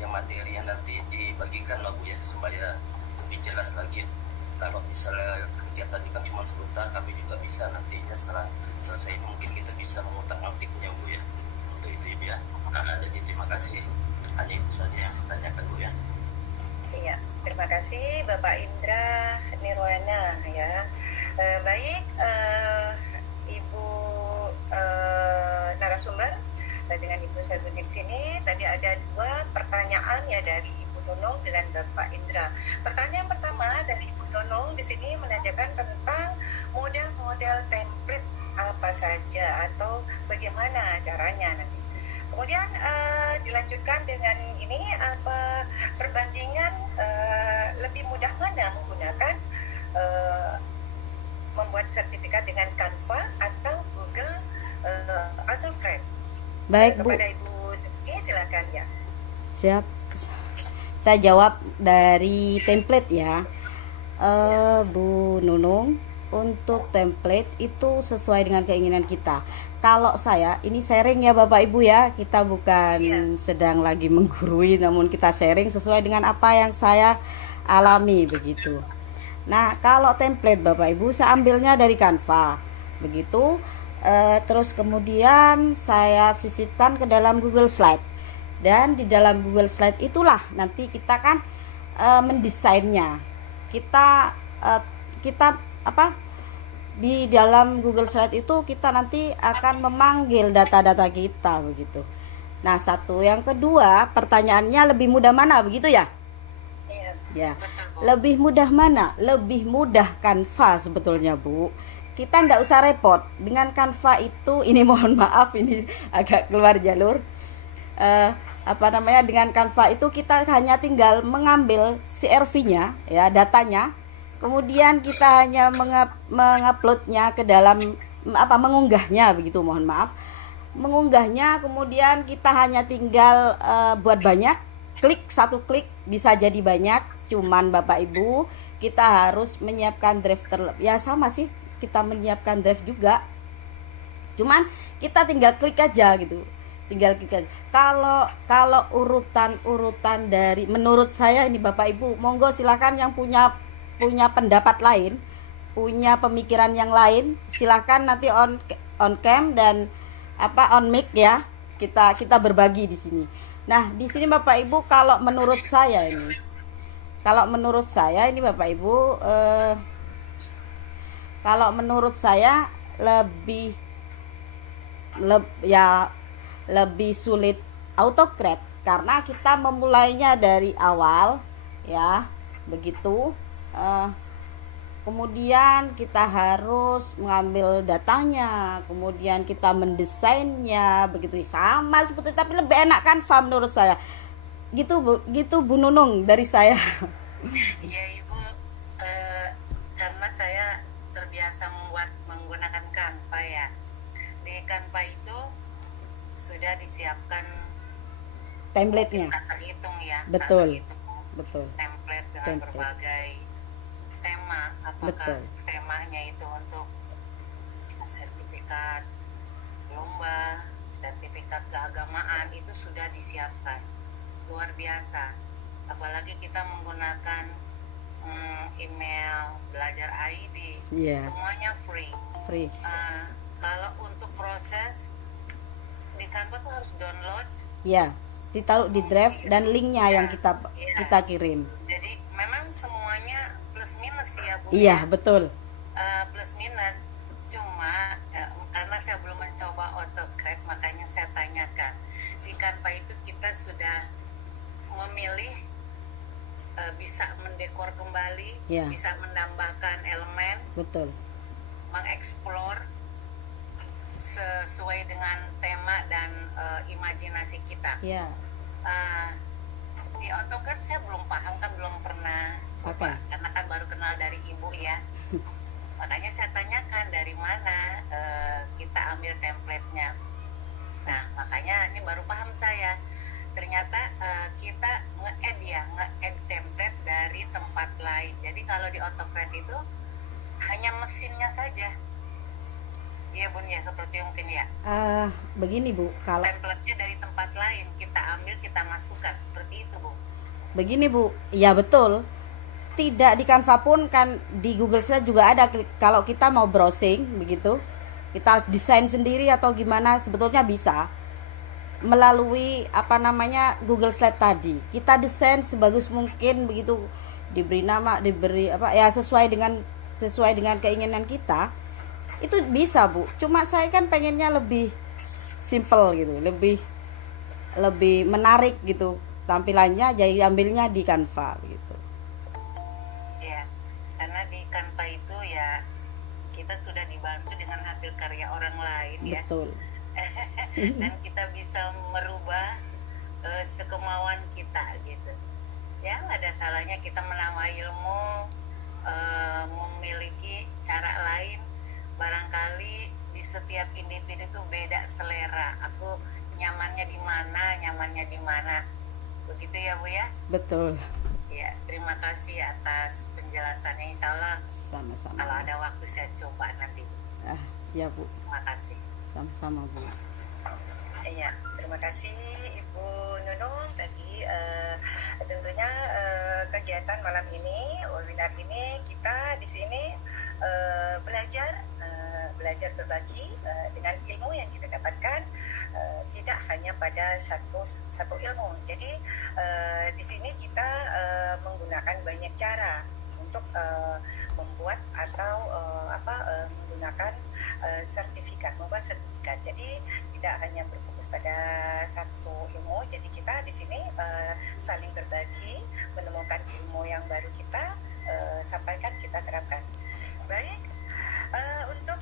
yang materi yang nanti dibagikan lah Bu ya, supaya lebih jelas lagi. Kalau misalnya kegiatan ini kan cuma sebentar, kami juga bisa nantinya setelah selesai ini mungkin kita bisa mengutak-atiknya Bu ya, untuk itu Ibu ya. Jadi terima kasih, hanya itu saja yang saya tanyakan Bu ya. Iya, terima kasih Bapak Indra Nirwana ya. Baik, Ibu narasumber dengan Ibu Saruni di sini tadi ada dua pertanyaan ya dari Ibu Nunung dengan Bapak Indra. Pertanyaan pertama dari Ibu Nunung di sini menanyakan tentang model-model template apa saja atau bagaimana caranya nanti. Kemudian dilanjutkan dengan ini apa perbandingan lebih mudah mana menggunakan membuat sertifikat dengan Canva atau Google atau Create. Baik Bu, Kepada Ibu Siti silakan ya. siap. Saya jawab dari template ya. Bu Nunung, untuk template itu sesuai dengan keinginan kita. Kalau saya, ini sharing ya Bapak Ibu ya, kita bukan sedang lagi menggurui, namun kita sharing sesuai dengan apa yang saya alami begitu. Nah, kalau template Bapak Ibu saya ambilnya dari Canva, begitu. Terus kemudian saya sisipkan ke dalam Google Slide, dan di dalam Google Slide itulah nanti kita kan mendesainnya. Kita di dalam Google Slide itu kita nanti akan memanggil data-data kita begitu. Nah, satu yang kedua pertanyaannya lebih mudah mana begitu ya? Iya. Ya, lebih mudah mana? Lebih mudah Canva sebetulnya Bu. Kita nggak usah repot dengan Canva itu. Ini mohon maaf ini agak keluar jalur. dengan Canva itu kita hanya tinggal mengambil CRV-nya ya, datanya. Kemudian kita hanya menguploadnya ke dalam mengunggahnya begitu, mohon maaf. Mengunggahnya, kemudian kita hanya tinggal buat banyak, klik satu klik bisa jadi banyak. Cuman Bapak Ibu, kita harus menyiapkan drive ya sama sih, kita menyiapkan drive juga. Cuman kita tinggal klik aja gitu. Tinggal klik aja. Kalau urutan dari menurut saya ini Bapak Ibu, monggo silakan yang punya pendapat lain, punya pemikiran yang lain, silakan nanti on cam dan on mic ya. Kita berbagi di sini. Nah, di sini Bapak Ibu, kalau menurut saya ini Bapak Ibu, kalau menurut saya lebih sulit AutoCAD karena kita memulainya dari awal ya, begitu. Kemudian kita harus mengambil datanya, kemudian kita mendesainnya, begitu sama seperti, tapi lebih enak Canva menurut saya. Gitu Bu Nunung dari saya. Iya Ibu, karena saya terbiasa menggunakan Canva ya. Di Canva itu sudah disiapkan template-nya. Tak terhitung ya. Betul. Betul. Template dengan berbagai tema, apakah temanya itu untuk sertifikat lomba, sertifikat keagamaan, itu sudah disiapkan. Luar biasa. Apalagi kita menggunakan email, belajar ID, semuanya free. Kalau untuk proses di Canva tuh harus download. Ya, ditaruh di drive dan linknya yang kita kirim. Jadi memang semuanya plus minus ya Bu. Iya, betul. Plus minus. Cuma karena saya belum mencoba AutoCAD, makanya saya tanyakan. Di Canva itu kita sudah memilih, bisa mendekor kembali, bisa menambahkan elemen, betul, mengeksplor sesuai dengan tema dan imajinasi kita. Di AutoCAD saya belum paham, kan belum pernah coba, karena kan baru kenal dari Ibu ya. Makanya saya tanyakan dari mana kita ambil template-nya. Nah, makanya ini baru paham saya. Ternyata kita nge-add template dari tempat lain. Jadi kalau di AutoCAD itu hanya mesinnya saja. Iya Bun ya, seperti mungkin ya. Begini Bu, kalau template-nya dari tempat lain kita ambil, kita masukkan, seperti itu Bu. Begini Bu, ya betul. Tidak di Canva pun kan, di Google Slide juga ada. Kalau kita mau browsing begitu, kita desain sendiri atau gimana, sebetulnya bisa melalui Google Slide tadi. Kita desain sebagus mungkin begitu, diberi nama, sesuai dengan keinginan kita. Itu bisa Bu, cuma saya kan pengennya lebih simple gitu, lebih menarik gitu tampilannya, jadi ambilnya di Canva gitu. Ya, karena di Canva itu ya kita sudah dibantu dengan hasil karya orang lain ya. Betul. Dan kita bisa merubah sekemauan kita gitu. Ya, nggak ada salahnya kita menambah ilmu, memiliki cara lain. Barangkali di setiap individu itu beda selera. Aku nyamannya di mana. Begitu ya Bu ya? Betul. Ya, terima kasih atas penjelasannya. Insya Allah sama-sama. Kalau ada waktu saya coba nanti. Ya Bu. Terima kasih. Sama-sama Bu. Iya, terima kasih Ibu Nunung tadi. Tentunya kegiatan malam ini, webinar ini, kita di sini belajar berbagi dengan ilmu yang kita dapatkan, tidak hanya pada satu ilmu. Jadi di sini kita menggunakan banyak cara untuk membuat atau menggunakan membuat sertifikat. Jadi tidak hanya berfokus pada satu ilmu. Jadi kita di sini saling berbagi, menemukan ilmu yang baru kita sampaikan, kita terapkan. Baik, untuk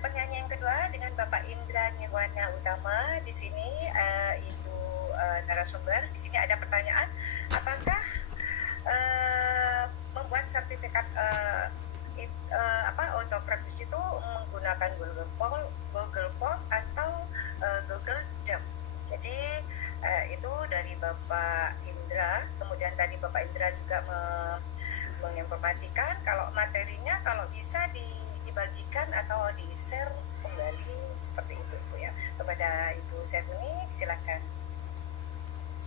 penyanyi yang kedua dengan Bapak Indra Nirwana Utama, di sini Ibu narasumber. Di sini ada pertanyaan, apakah membuat sertifikat autograph itu menggunakan Google Form atau Google Doc? Jadi itu dari Bapak Indra. Kemudian tadi Bapak Indra juga menginformasikan kalau materinya kalau bisa dibagikan atau di-share kembali seperti itu Bu ya. Kepada Ibu Serni silakan.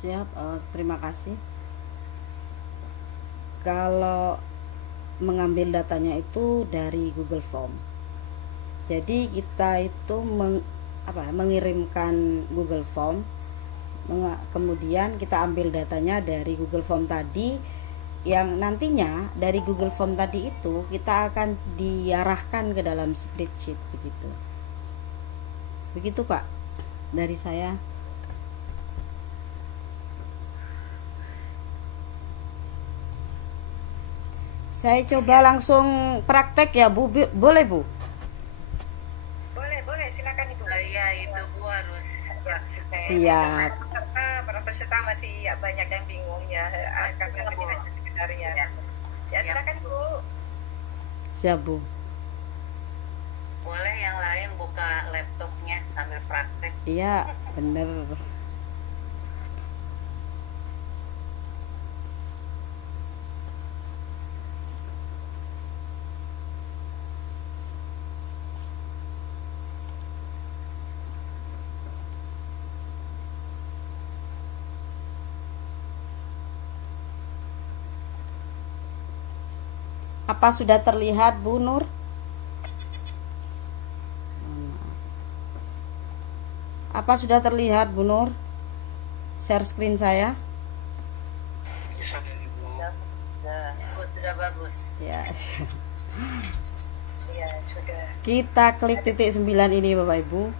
Siap, terima kasih. Kalau mengambil datanya itu dari Google Form. Jadi kita itu mengirimkan Google Form, kemudian kita ambil datanya dari Google Form tadi, yang nantinya dari Google Form tadi itu kita akan diarahkan ke dalam spreadsheet begitu. Begitu Pak dari saya. Saya coba langsung praktek ya Bu, boleh Bu? Boleh, silakan Ibu. Ya itu Bu harus Siap. Para peserta masih banyak yang bingung ya, karena ini hanya sekedar ya. Ya silakan Bu. Siap Bu. Boleh yang lain buka laptopnya sambil praktek. Iya, bener. Apa sudah terlihat Bu Nur? Apa sudah terlihat Bu Nur? Share screen saya. Sudah bagus. Ya. Ya sudah. Kita klik titik 9 ini Bapak Ibu.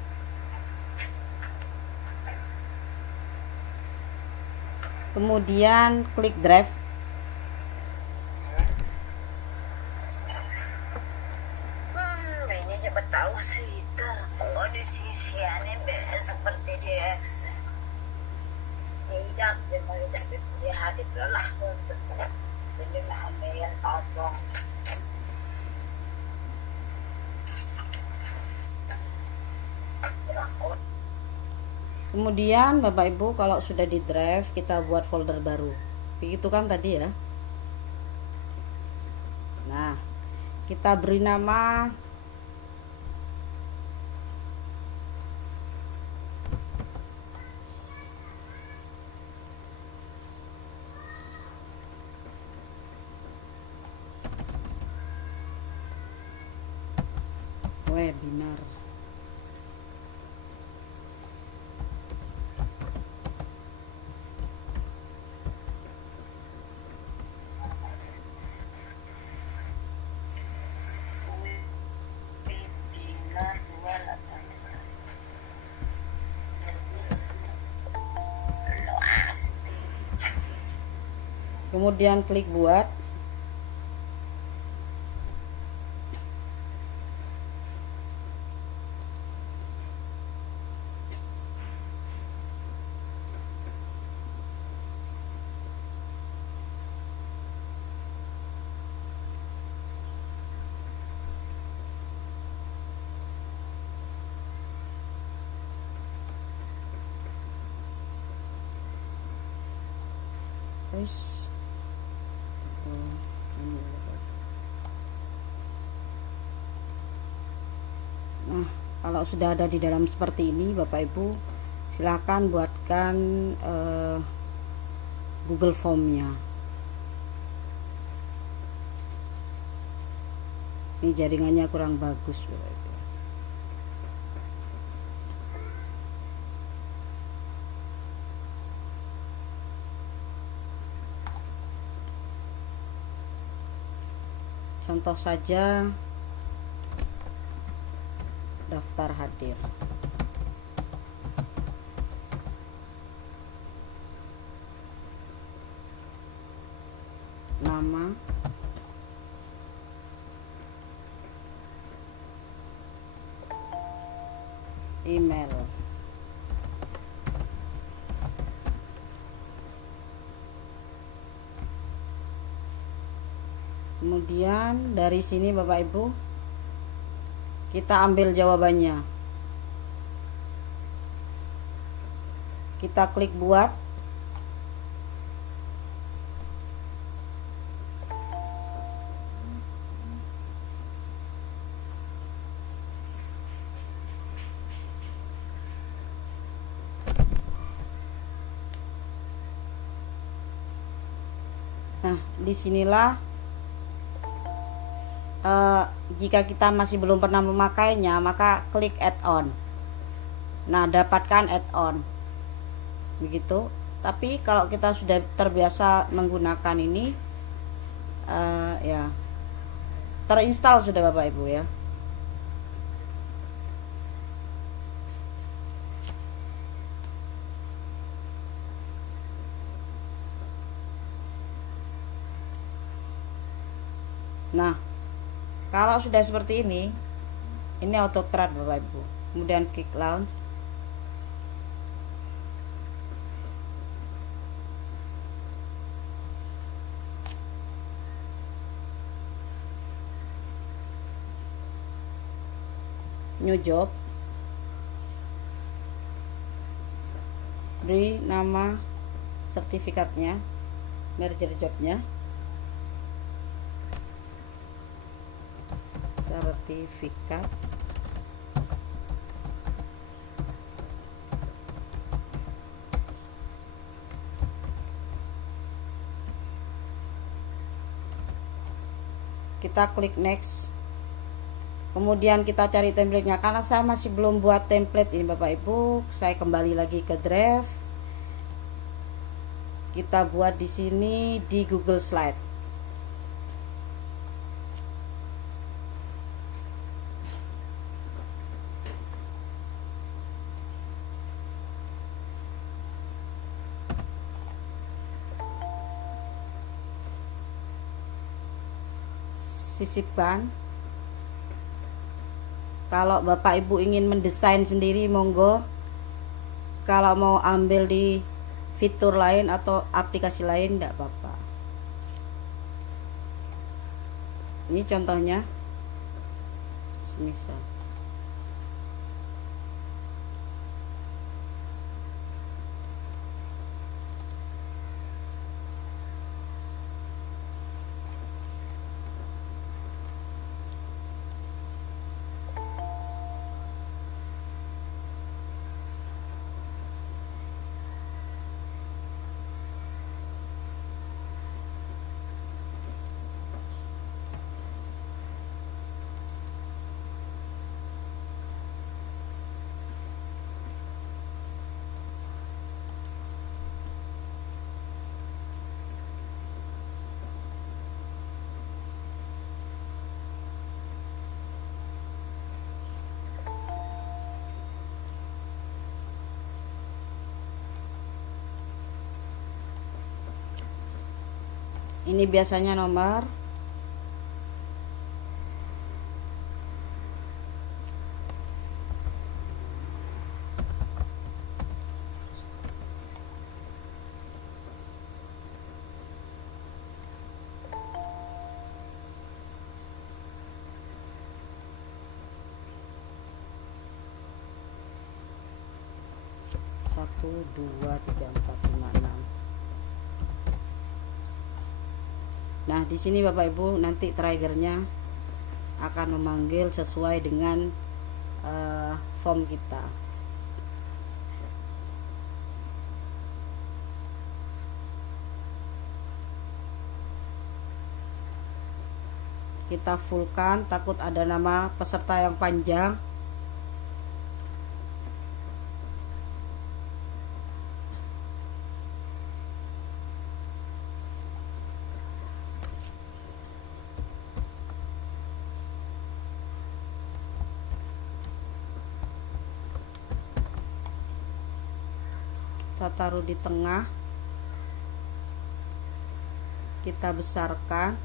Kemudian klik drive. Ini cepat tahu sih kondisi seperti di Excel. Tidak, tidak bisa lelah untuk demi mengambil tolong. Kemudian Bapak Ibu kalau sudah di drive kita buat folder baru. Begitu kan tadi ya. Nah, kita beri nama webinar. Kemudian klik buat. Nah, kalau sudah ada di dalam seperti ini Bapak Ibu, silakan buatkan Google Form-nya. Ini jaringannya kurang bagus Bapak Ibu. Contoh saja daftar hadir. Nama, email, Kemudian dari sini Bapak Ibu kita ambil jawabannya. Kita klik buat. Nah, disinilah jika kita masih belum pernah memakainya, maka klik add-on. Nah, dapatkan add-on. Begitu. Tapi kalau kita sudah terbiasa menggunakan ini, ya terinstall sudah Bapak Ibu ya. Nah, kalau sudah seperti ini AutoCAD Bapak Ibu. Kemudian klik launch. New job. Beri nama sertifikatnya, merger jobnya. Sertifikat kita klik next. Kemudian kita cari templatenya. Karena saya masih belum buat template ini Bapak Ibu, saya kembali lagi ke Drive. Kita buat di sini di Google Slide. Sisipkan. Kalau Bapak Ibu ingin mendesain sendiri monggo. Kalau mau ambil di fitur lain atau aplikasi lain tidak apa-apa. Ini contohnya semisal. Ini biasanya nomor. Satu, dua, tiga, empat, lima, enam. Nah, di sini Bapak Ibu nanti triggernya akan memanggil sesuai dengan form kita. Kita fullkan, takut ada nama peserta yang panjang. Kita taruh di tengah, kita besarkan,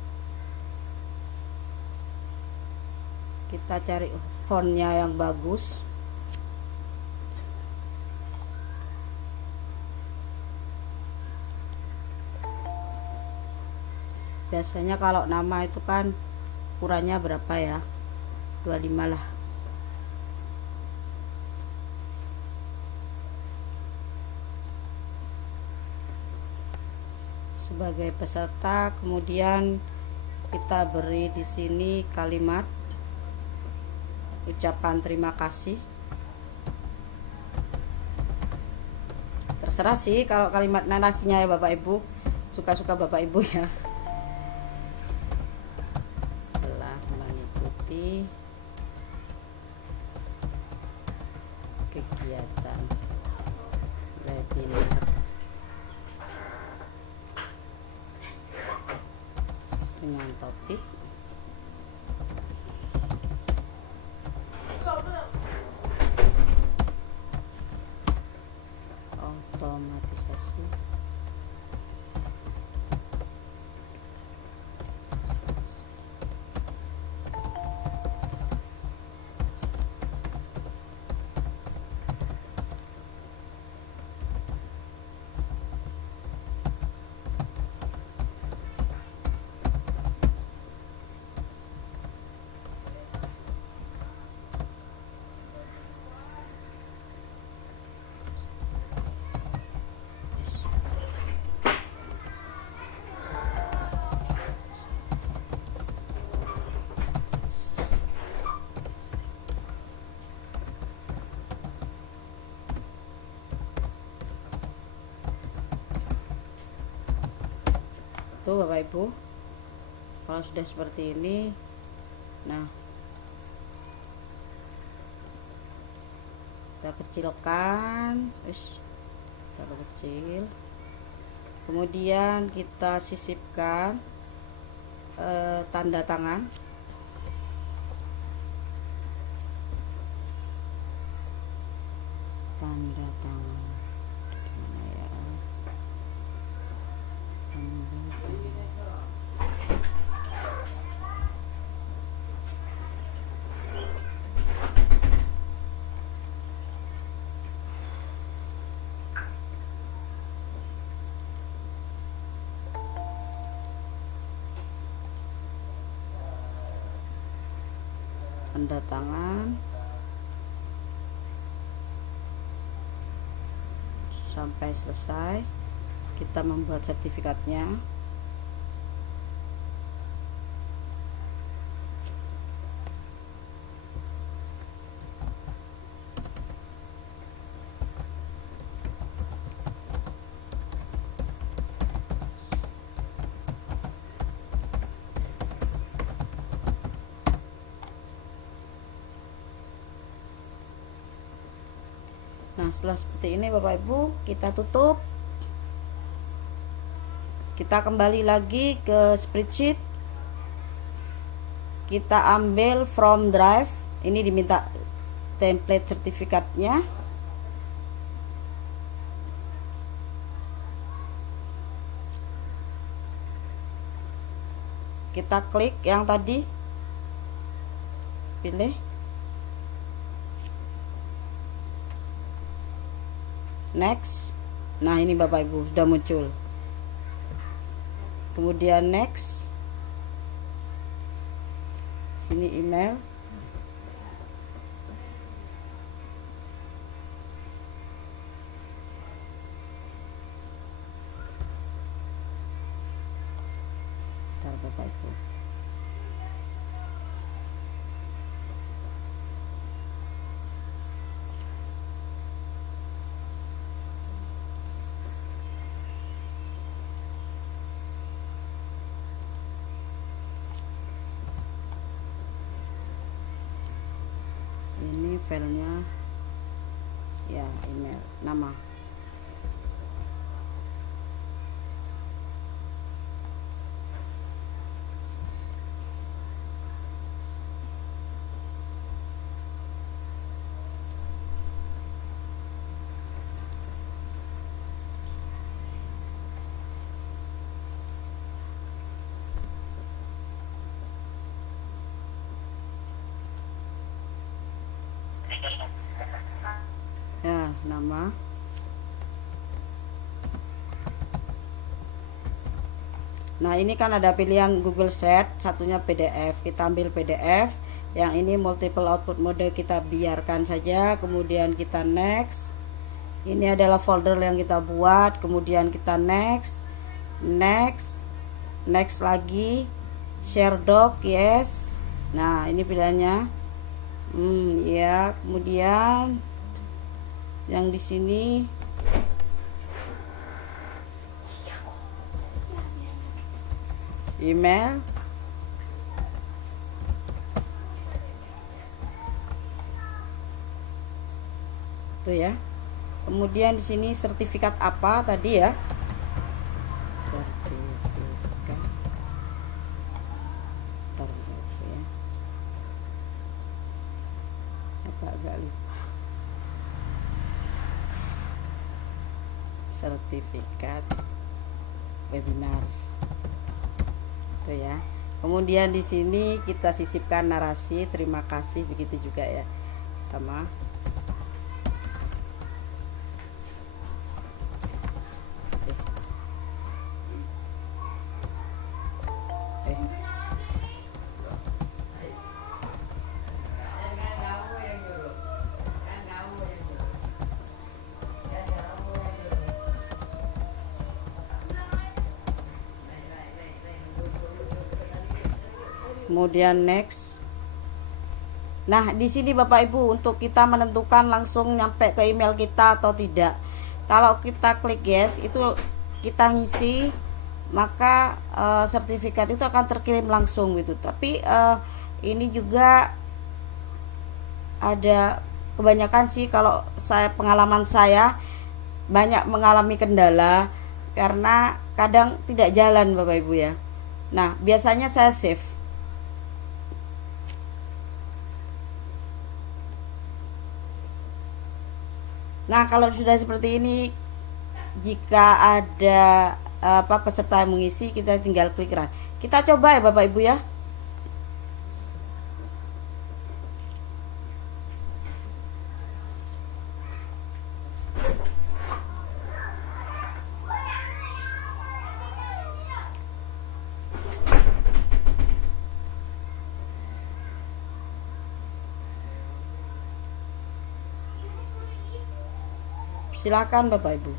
kita cari fontnya yang bagus. Biasanya kalau nama itu kan ukurannya berapa ya, 25 lah. Sebagai peserta, kemudian kita beri di sini kalimat ucapan terima kasih. Terserah sih kalau kalimat narasinya ya Bapak Ibu, suka-suka Bapak Ibu ya. Telah mengikuti kegiatan webinar dengan topik otomatisasi tuh Bapak Ibu. Kalau sudah seperti ini, nah kita kecilkan, terlalu kecil. Kemudian kita sisipkan tanda tangan. Tanda tangan. Mana ya? Tanda tangan sampai selesai. Kita membuat sertifikatnya. Nah, setelah seperti ini Bapak Ibu, kita tutup. Kita kembali lagi ke spreadsheet. Kita ambil from drive. Ini diminta template sertifikatnya. Kita klik yang tadi. Pilih. Next. Nah, ini Bapak Ibu sudah muncul. Kemudian next. Sini email. Bentar Bapak Ibu. Ini filenya ya, email, nama. Ya, nama. Nah, ini kan ada pilihan Google Sheet, satunya PDF. Kita ambil PDF. Yang ini multiple output mode, kita biarkan saja. Kemudian kita next. Ini adalah folder yang kita buat. Kemudian kita next, next lagi. Share doc, yes. Nah, ini pilihannya. Ya. Kemudian yang di sini email. Tuh ya. Kemudian di sini sertifikat apa tadi ya? Sertifikat. Ya. Agak lupa. Sertifikat webinar. Tuh ya. Kemudian di sini kita sisipkan narasi, terima kasih, begitu juga ya. Sama. Kemudian next. Nah, di sini Bapak Ibu, untuk kita menentukan langsung nyampe ke email kita atau tidak. Kalau kita klik yes, itu kita ngisi, maka sertifikat itu akan terkirim langsung gitu. Tapi ini juga ada kebanyakan sih, kalau pengalaman saya banyak mengalami kendala karena kadang tidak jalan Bapak Ibu ya. Nah, biasanya saya save. Nah, kalau sudah seperti ini, jika ada peserta yang mengisi, kita tinggal klik run. Kita coba ya Bapak Ibu ya. Silakan Bapak Ibu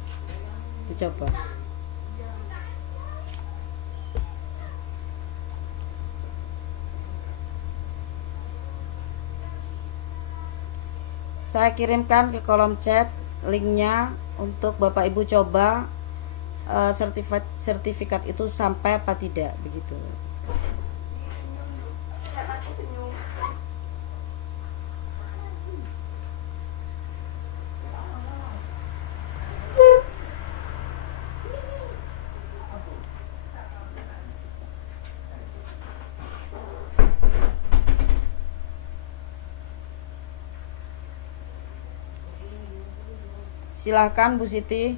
dicoba. Saya kirimkan ke kolom chat linknya untuk Bapak Ibu coba sertifikat itu sampai apa tidak, begitu. Silahkan Bu Siti.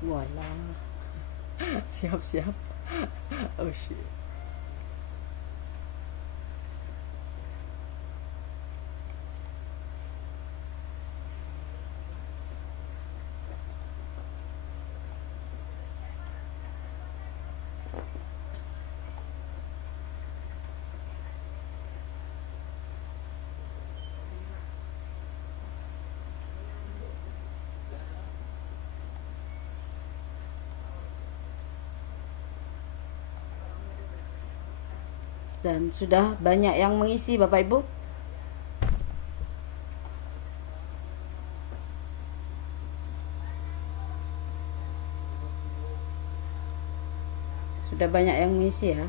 Walah. Siap. Oh shit. Dan sudah banyak yang mengisi Bapak Ibu. Sudah banyak yang mengisi ya.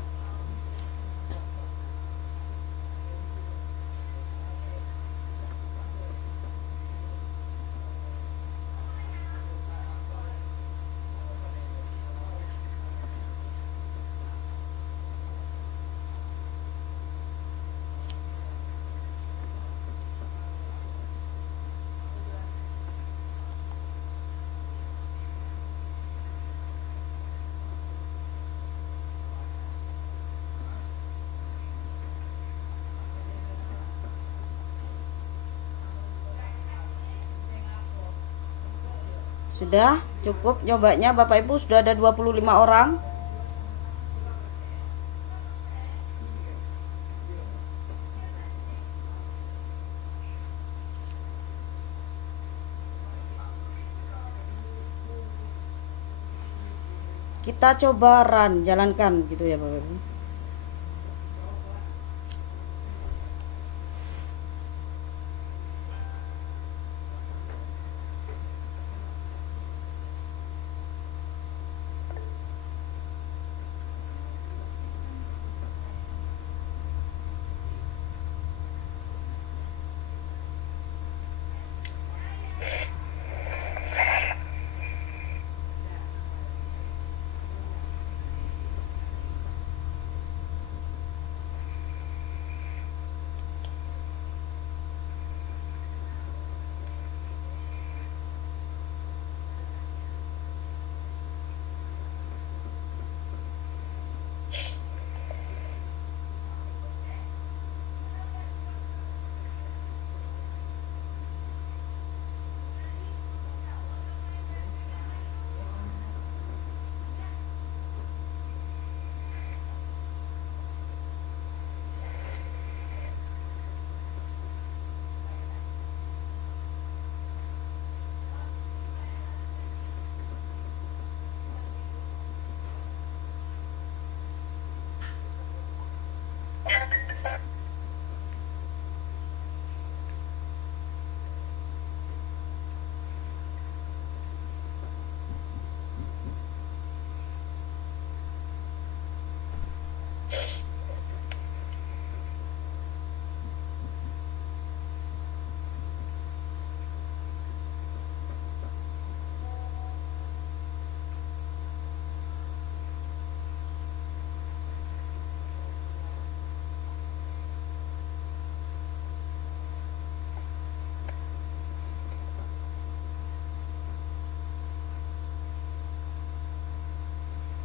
Sudah cukup nyobanya Bapak Ibu, sudah ada 25 orang. Kita coba jalankan gitu ya Bapak Ibu.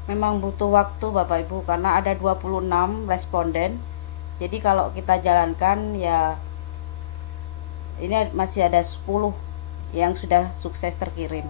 Memang butuh waktu Bapak Ibu karena ada 26 responden. Jadi kalau kita jalankan ya ini masih ada 10 yang sudah sukses terkirim.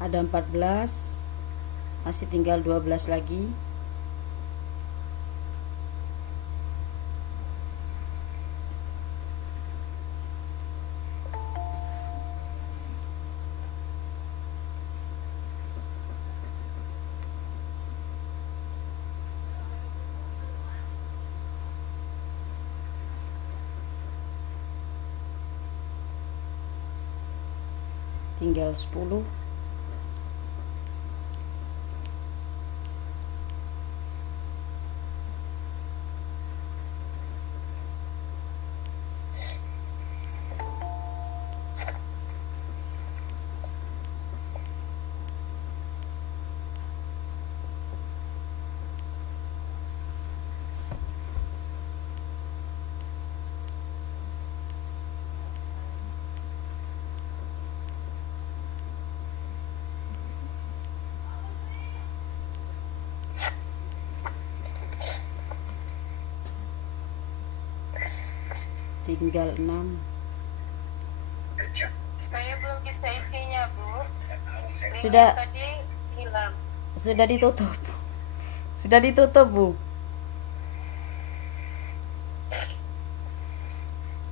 Ada 14, masih tinggal 12 lagi. Tinggal 10. Tinggal 6. Saya belum bisa isinya, Bu. Sudah. Tadi hilang. Sudah ditutup. Sudah ditutup, Bu.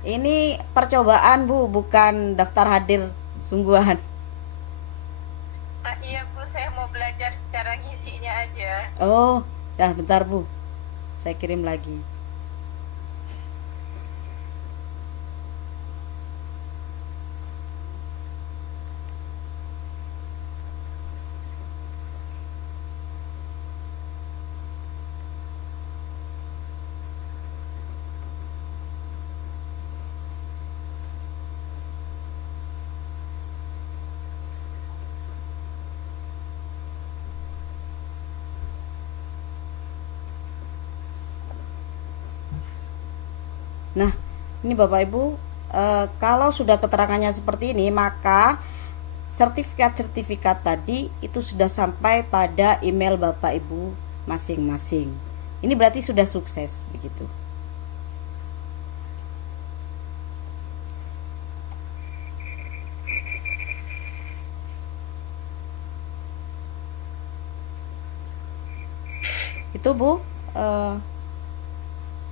Ini percobaan, Bu, bukan daftar hadir sungguhan. Iya, Bu, saya mau belajar cara ngisinya aja. Oh, ya bentar, Bu. Saya kirim lagi. Nah, ini Bapak Ibu, kalau sudah keterangannya seperti ini, maka sertifikat-sertifikat tadi itu sudah sampai pada email Bapak Ibu masing-masing. Ini berarti sudah sukses begitu. Itu Bu,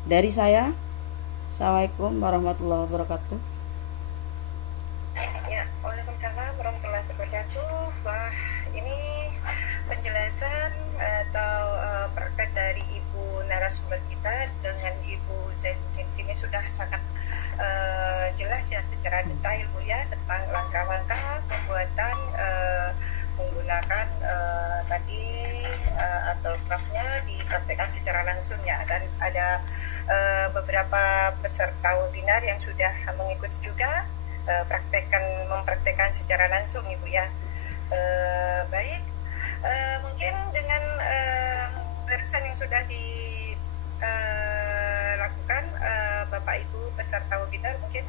dari saya. Assalamualaikum warahmatullahi wabarakatuh. Ya, waalaikumsalam warahmatullahi wabarakatuh. Wah, ini penjelasan atau praktek dari Ibu narasumber kita dengan Ibu Zainuddin sini sudah sangat jelas ya secara detail Bu ya tentang langkah-langkah pembuatan menggunakan tadi atau draftnya dipraktekkan secara langsung ya, dan ada beberapa peserta webinar yang sudah mengikuti juga mempraktekkan secara langsung Ibu ya. Baik, mungkin dengan barusan yang sudah dilakukan Bapak Ibu peserta webinar, mungkin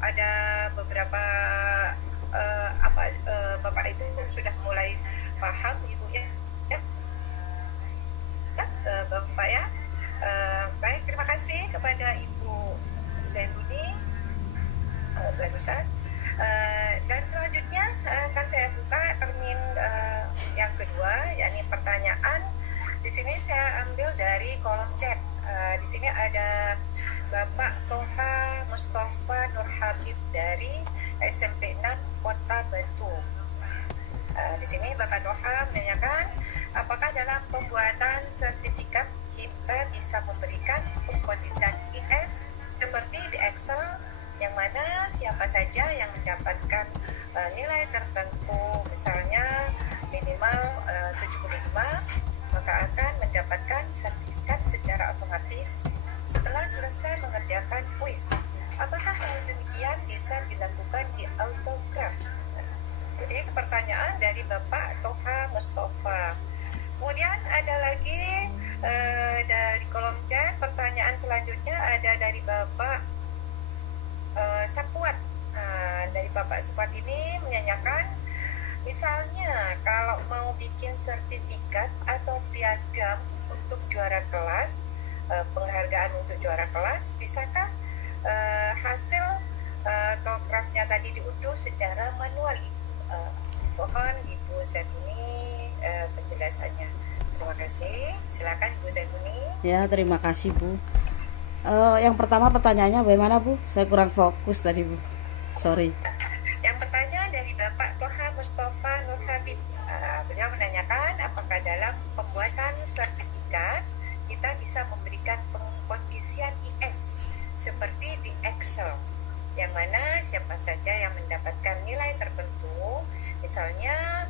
ada beberapa Bapak Ibu sudah mulai paham Ibu ya, Bapak ya. Baik, terima kasih kepada Ibu Zainuddin barusan. Dan selanjutnya akan saya buka termin yang kedua, yakni pertanyaan. Di sini saya ambil dari kolom chat. Di sini ada Bapak Toha Mustafa Nur Habib dari SMP 6 Kota Batu. Di sini Bapak Toha menanyakan, apakah dalam pembuatan sertifikat kita bisa memberikan pengkondisian IF seperti di Excel, yang mana siapa saja yang mendapatkan nilai tertentu, misalnya minimal 75, maka akan mendapatkan sertifikat secara otomatis setelah selesai mengerjakan kuis. Apakah hal demikian bisa dilakukan di autograph? Jadi itu pertanyaan dari Bapak Toha Mustafa. Kemudian ada lagi dari kolom chat, pertanyaan selanjutnya ada dari Bapak Sapuat. Dari Bapak Sapuat ini menanyakan, misalnya kalau mau bikin sertifikat atau piagam untuk juara kelas, penghargaan untuk juara kelas, bisakah hasil autografnya tadi diunduh secara manual? Mohon Ibu Zaituni penjelasannya. Terima kasih. Silakan Ibu Zaituni. Ya, terima kasih Bu. Yang pertama pertanyaannya bagaimana Bu? Saya kurang fokus tadi Bu. Sorry. Yang pertanyaan dari Bapak Toha Mustafa Nur Habib. Beliau menanyakan apakah dalam pembuatan sertifikat kita bisa memberikan pengkondisian IF seperti di Excel, yang mana siapa saja yang mendapatkan nilai tertentu, misalnya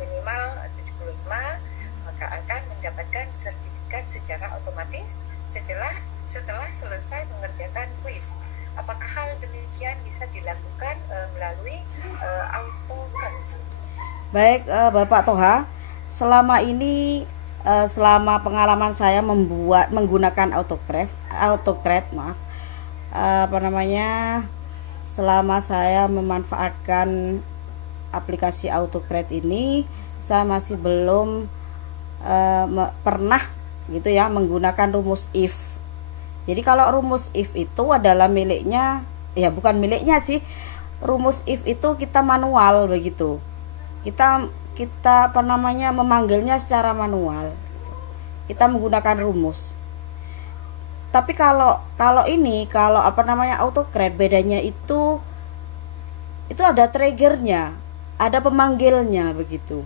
minimal 75, maka akan mendapatkan sertifikat secara otomatis setelah selesai mengerjakan kuis. Apakah hal demikian bisa dilakukan melalui AutoCAD? Baik, Bapak Toha, selama ini selama pengalaman saya menggunakan AutoCAD, selama saya memanfaatkan aplikasi AutoCAD ini, saya masih belum pernah gitu ya menggunakan rumus if. Jadi kalau rumus if itu adalah miliknya, ya bukan miliknya sih, rumus if itu kita manual begitu. Kita memanggilnya secara manual. Kita menggunakan rumus. Tapi kalau AutoCAD, bedanya itu ada triggernya, ada pemanggilnya begitu.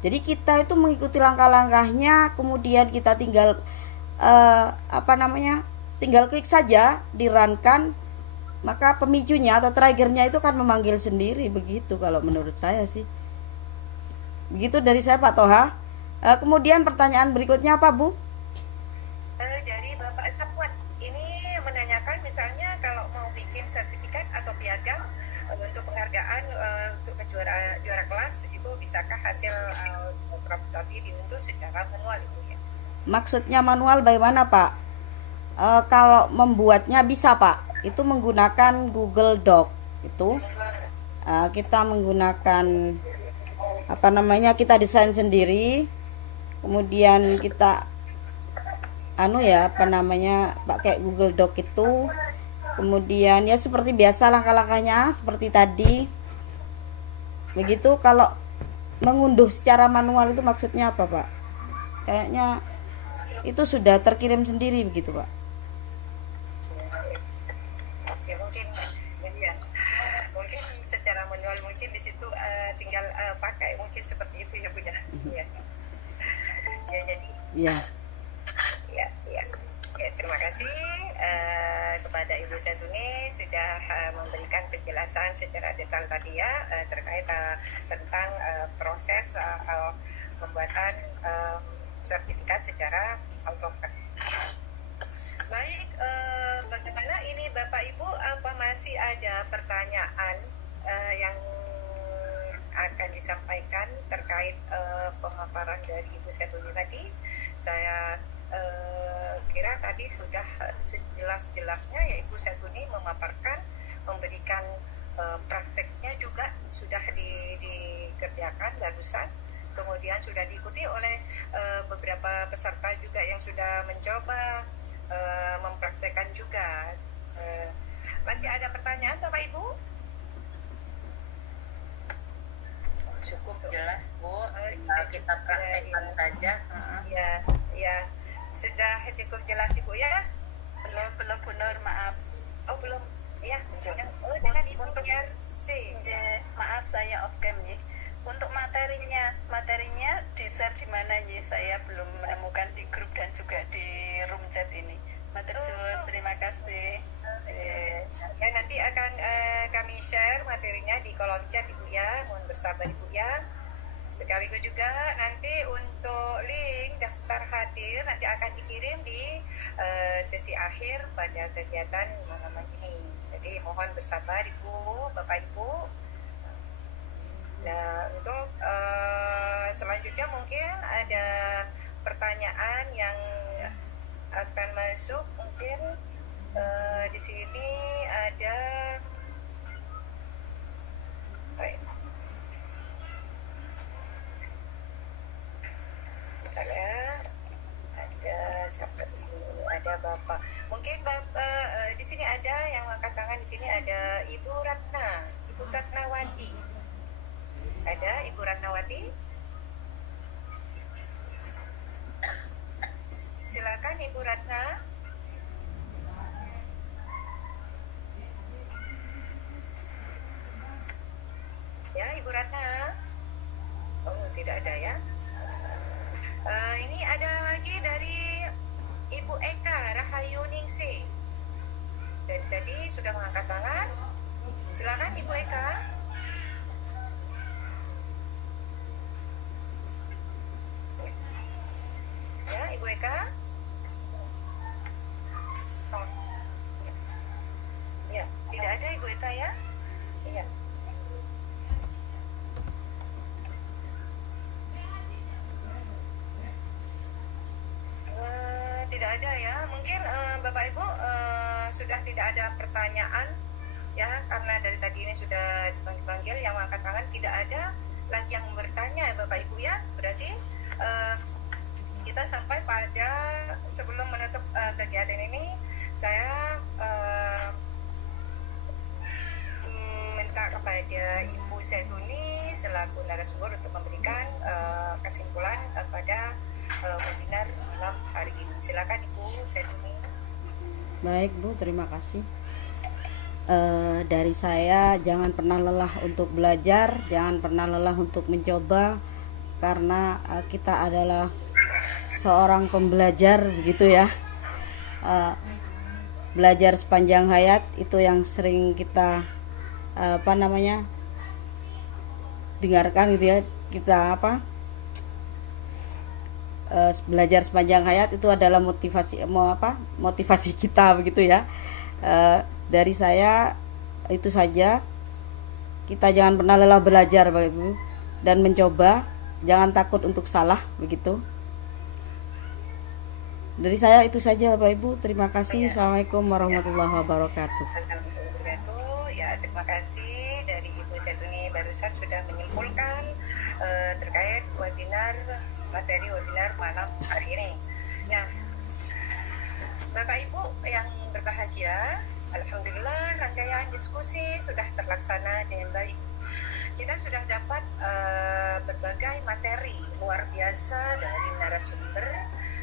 Jadi kita itu mengikuti langkah-langkahnya, kemudian kita tinggal tinggal klik saja di run-kan, maka pemicunya atau triggernya itu akan memanggil sendiri begitu kalau menurut saya sih. Begitu dari saya Pak Toha. Kemudian pertanyaan berikutnya apa Bu? Dari Bapak Sapuat ini menanyakan, misalnya kalau mau bikin sertifikat atau piagam untuk penghargaan untuk juara kelas, itu bisakah hasil tadi diunduh secara manual Ibu ya? Maksudnya manual bagaimana Pak? Kalau membuatnya bisa Pak, itu menggunakan Google Doc. Itu kita menggunakan kita desain sendiri, kemudian kita pakai Google Doc itu, kemudian ya seperti biasa langkah-langkahnya seperti tadi. Begitu. Kalau mengunduh secara manual itu maksudnya apa Pak? Kayaknya itu sudah terkirim sendiri begitu Pak. Ya mungkin secara manual mungkin di situ tinggal pakai mungkin seperti itu ya Bu ya. Iya. Ya jadi. Iya. Ya, terima kasih kepada Ibu Zaituni sudah memberikan penjelasan secara detail tadi ya terkait tentang proses pembuatan sertifikat secara AutoCAD. Baik, bagaimana ini Bapak Ibu, apa masih ada pertanyaan yang akan disampaikan terkait pemaparan dari Ibu Zaituni tadi? Saya kira tadi sudah sejelas-jelasnya ya Ibu Zaituni memaparkan, memberikan prakteknya juga sudah dikerjakan barusan, kemudian sudah diikuti oleh beberapa peserta juga yang sudah mencoba mempraktekkan juga. Masih ada pertanyaan Bapak Ibu? Cukup jelas Bu, tinggal kita praktekkan saja. Ya, sudah cukup jelas Ibu ya? Belum benar, maaf. Oh belum, ya. Dengan Ibu Yarsi. Maaf saya off cam ya. Untuk materinya di-share di mana ya? Saya belum menemukan di grup dan juga di room chat ini. Terima kasih. Ya, nanti akan kami share materinya di kolom chat Ibu ya. Mohon bersabar Ibu ya. Sekaligus juga nanti untuk link daftar hadir nanti akan dikirim di sesi akhir pada kegiatan malam ini. Jadi mohon bersabar Ibu, Bapak Ibu. Nah, untuk selanjutnya mungkin ada pertanyaan yang akan masuk. Mungkin di sini ada siapa di sini? Ada Bapak. Mungkin Bapak di sini ada yang angkat tangan. Di sini ada Ibu Ratnawati. Ada Ibu Ratnawati? Silakan Ibu Ratna. Ya, Ibu Ratna. Oh, tidak ada ya. Ini ada lagi dari Ibu Eka Rahayu Ningsih. Dari tadi sudah mengangkat tangan. Silakan Ibu Eka. Ya, Ibu Eka. Ya, tidak ada Ibu Eka ya? Iya. Tidak ada ya. Mungkin Bapak Ibu sudah tidak ada pertanyaan ya, karena dari tadi ini sudah dipanggil yang mengangkat tangan, tidak ada lagi yang bertanya ya Bapak Ibu ya. Berarti kita sampai pada sebelum menutup kegiatan ini, saya minta kepada Ibu Zaituni selaku narasumber untuk memberikan kesimpulan pada webinar malam hari ini. Silakan Ibu Zaituni. Baik Bu, terima kasih. Dari saya, jangan pernah lelah untuk belajar, jangan pernah lelah untuk mencoba, karena kita adalah seorang pembelajar begitu ya. Belajar sepanjang hayat itu yang sering kita dengarkan gitu ya. Kita belajar sepanjang hayat itu adalah motivasi kita begitu ya. Dari saya itu saja. Kita jangan pernah lelah belajar Bapak Ibu, dan mencoba, jangan takut untuk salah begitu. Dari saya itu saja Bapak Ibu. Terima kasih. Iya. Assalamualaikum warahmatullahi wabarakatuh. Ya, terima kasih dari Ibu Setuni barusan sudah menyimpulkan terkait materi webinar malam hari ini. Nah, Bapak Ibu yang berbahagia, alhamdulillah rangkaian diskusi sudah terlaksana dengan baik. Kita sudah dapat berbagai materi luar biasa dari narasumber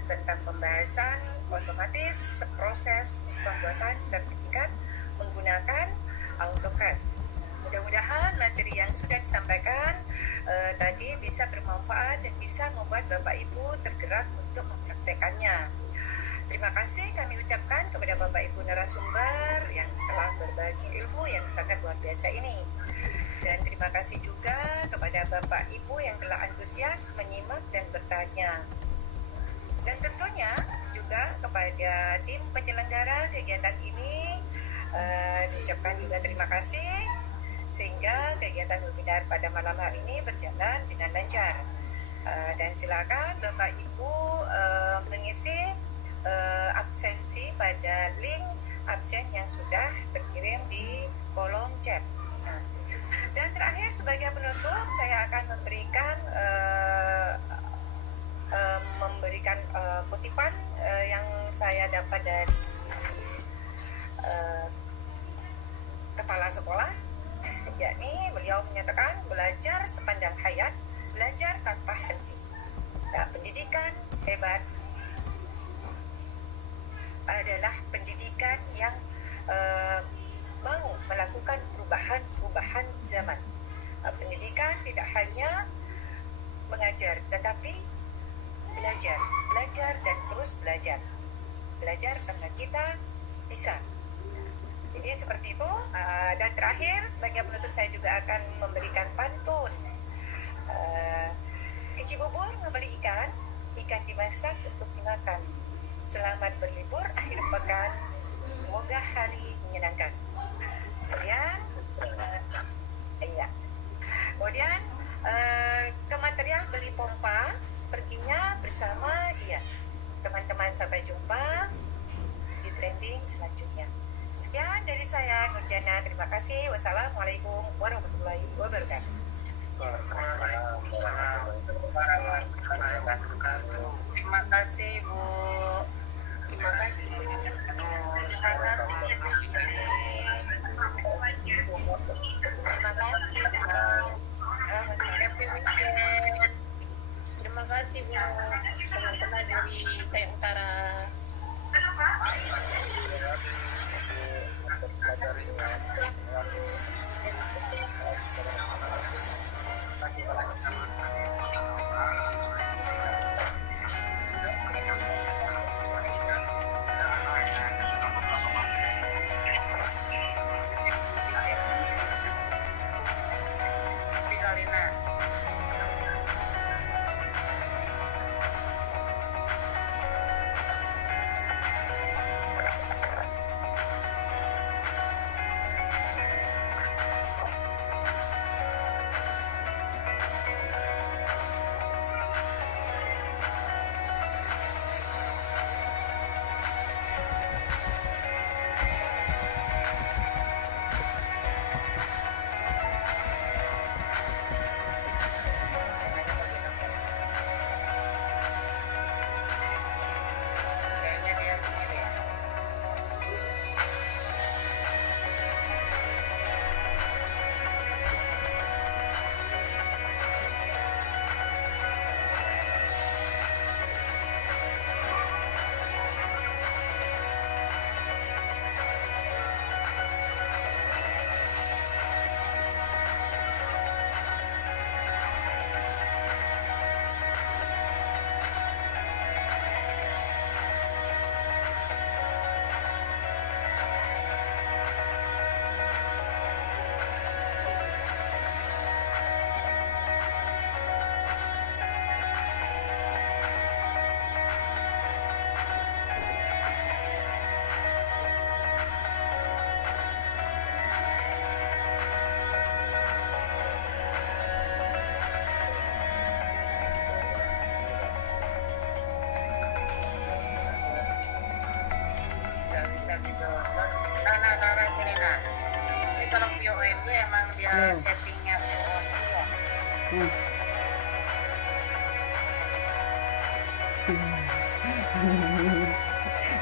tentang pembahasan otomatis proses pembuatan sertifikat menggunakan AutoCAD. Mudah-mudahan materi yang sudah disampaikan tadi bisa bermanfaat dan bisa membuat Bapak Ibu tergerak untuk mempraktekannya. Terima kasih kami ucapkan kepada Bapak Ibu narasumber yang telah berbagi ilmu yang sangat luar biasa ini. Dan terima kasih juga kepada Bapak Ibu yang telah antusias menyimak dan bertanya. Dan tentunya juga kepada tim penyelenggara kegiatan ini diucapkan juga terima kasih sehingga kegiatan webinar pada malam hari ini berjalan dengan lancar. Dan silakan Bapak Ibu mengisi absensi pada link absen yang sudah terkirim di kolom chat. Dan terakhir sebagai penutup saya akan memberikan kutipan yang saya dapat dari kepala sekolah, yakni beliau menyatakan belajar sepanjang hayat, belajar tanpa henti. Nah, pendidikan hebat adalah pendidikan yang mau melakukan perubahan zaman. Pendidikan tidak hanya mengajar, tetapi belajar dan terus belajar karena kita bisa. Jadi seperti itu. Dan terakhir sebagai penutup saya juga akan memberikan pantun. Ke Cibubur membeli ikan dimasak untuk dimakan. Selamat berlibur akhir pekan, semoga hari menyenangkan. Kemudian ke material beli pompa, perginya bersama dia. Teman-teman, sampai jumpa di trending selanjutnya. Sekian dari saya, Nurjana. Terima kasih. Wassalamualaikum warahmatullahi wabarakatuh. Terima kasih Bu. Terima kasih. Happy weekend. Terima kasih Bu. Teman-teman dari Kayak Utara. Nah.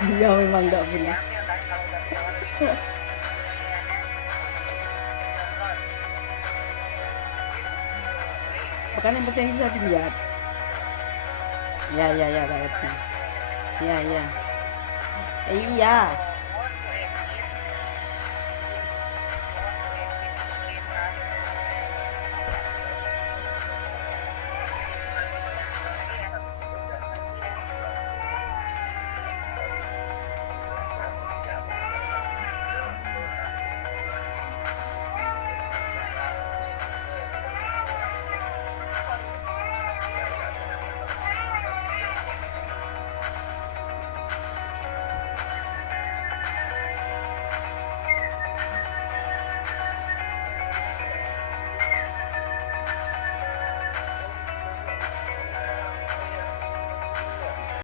Dia memang nggak punya. Bukan yang penting bisa dilihat. Ya, Kak Eti. Ya. Iya.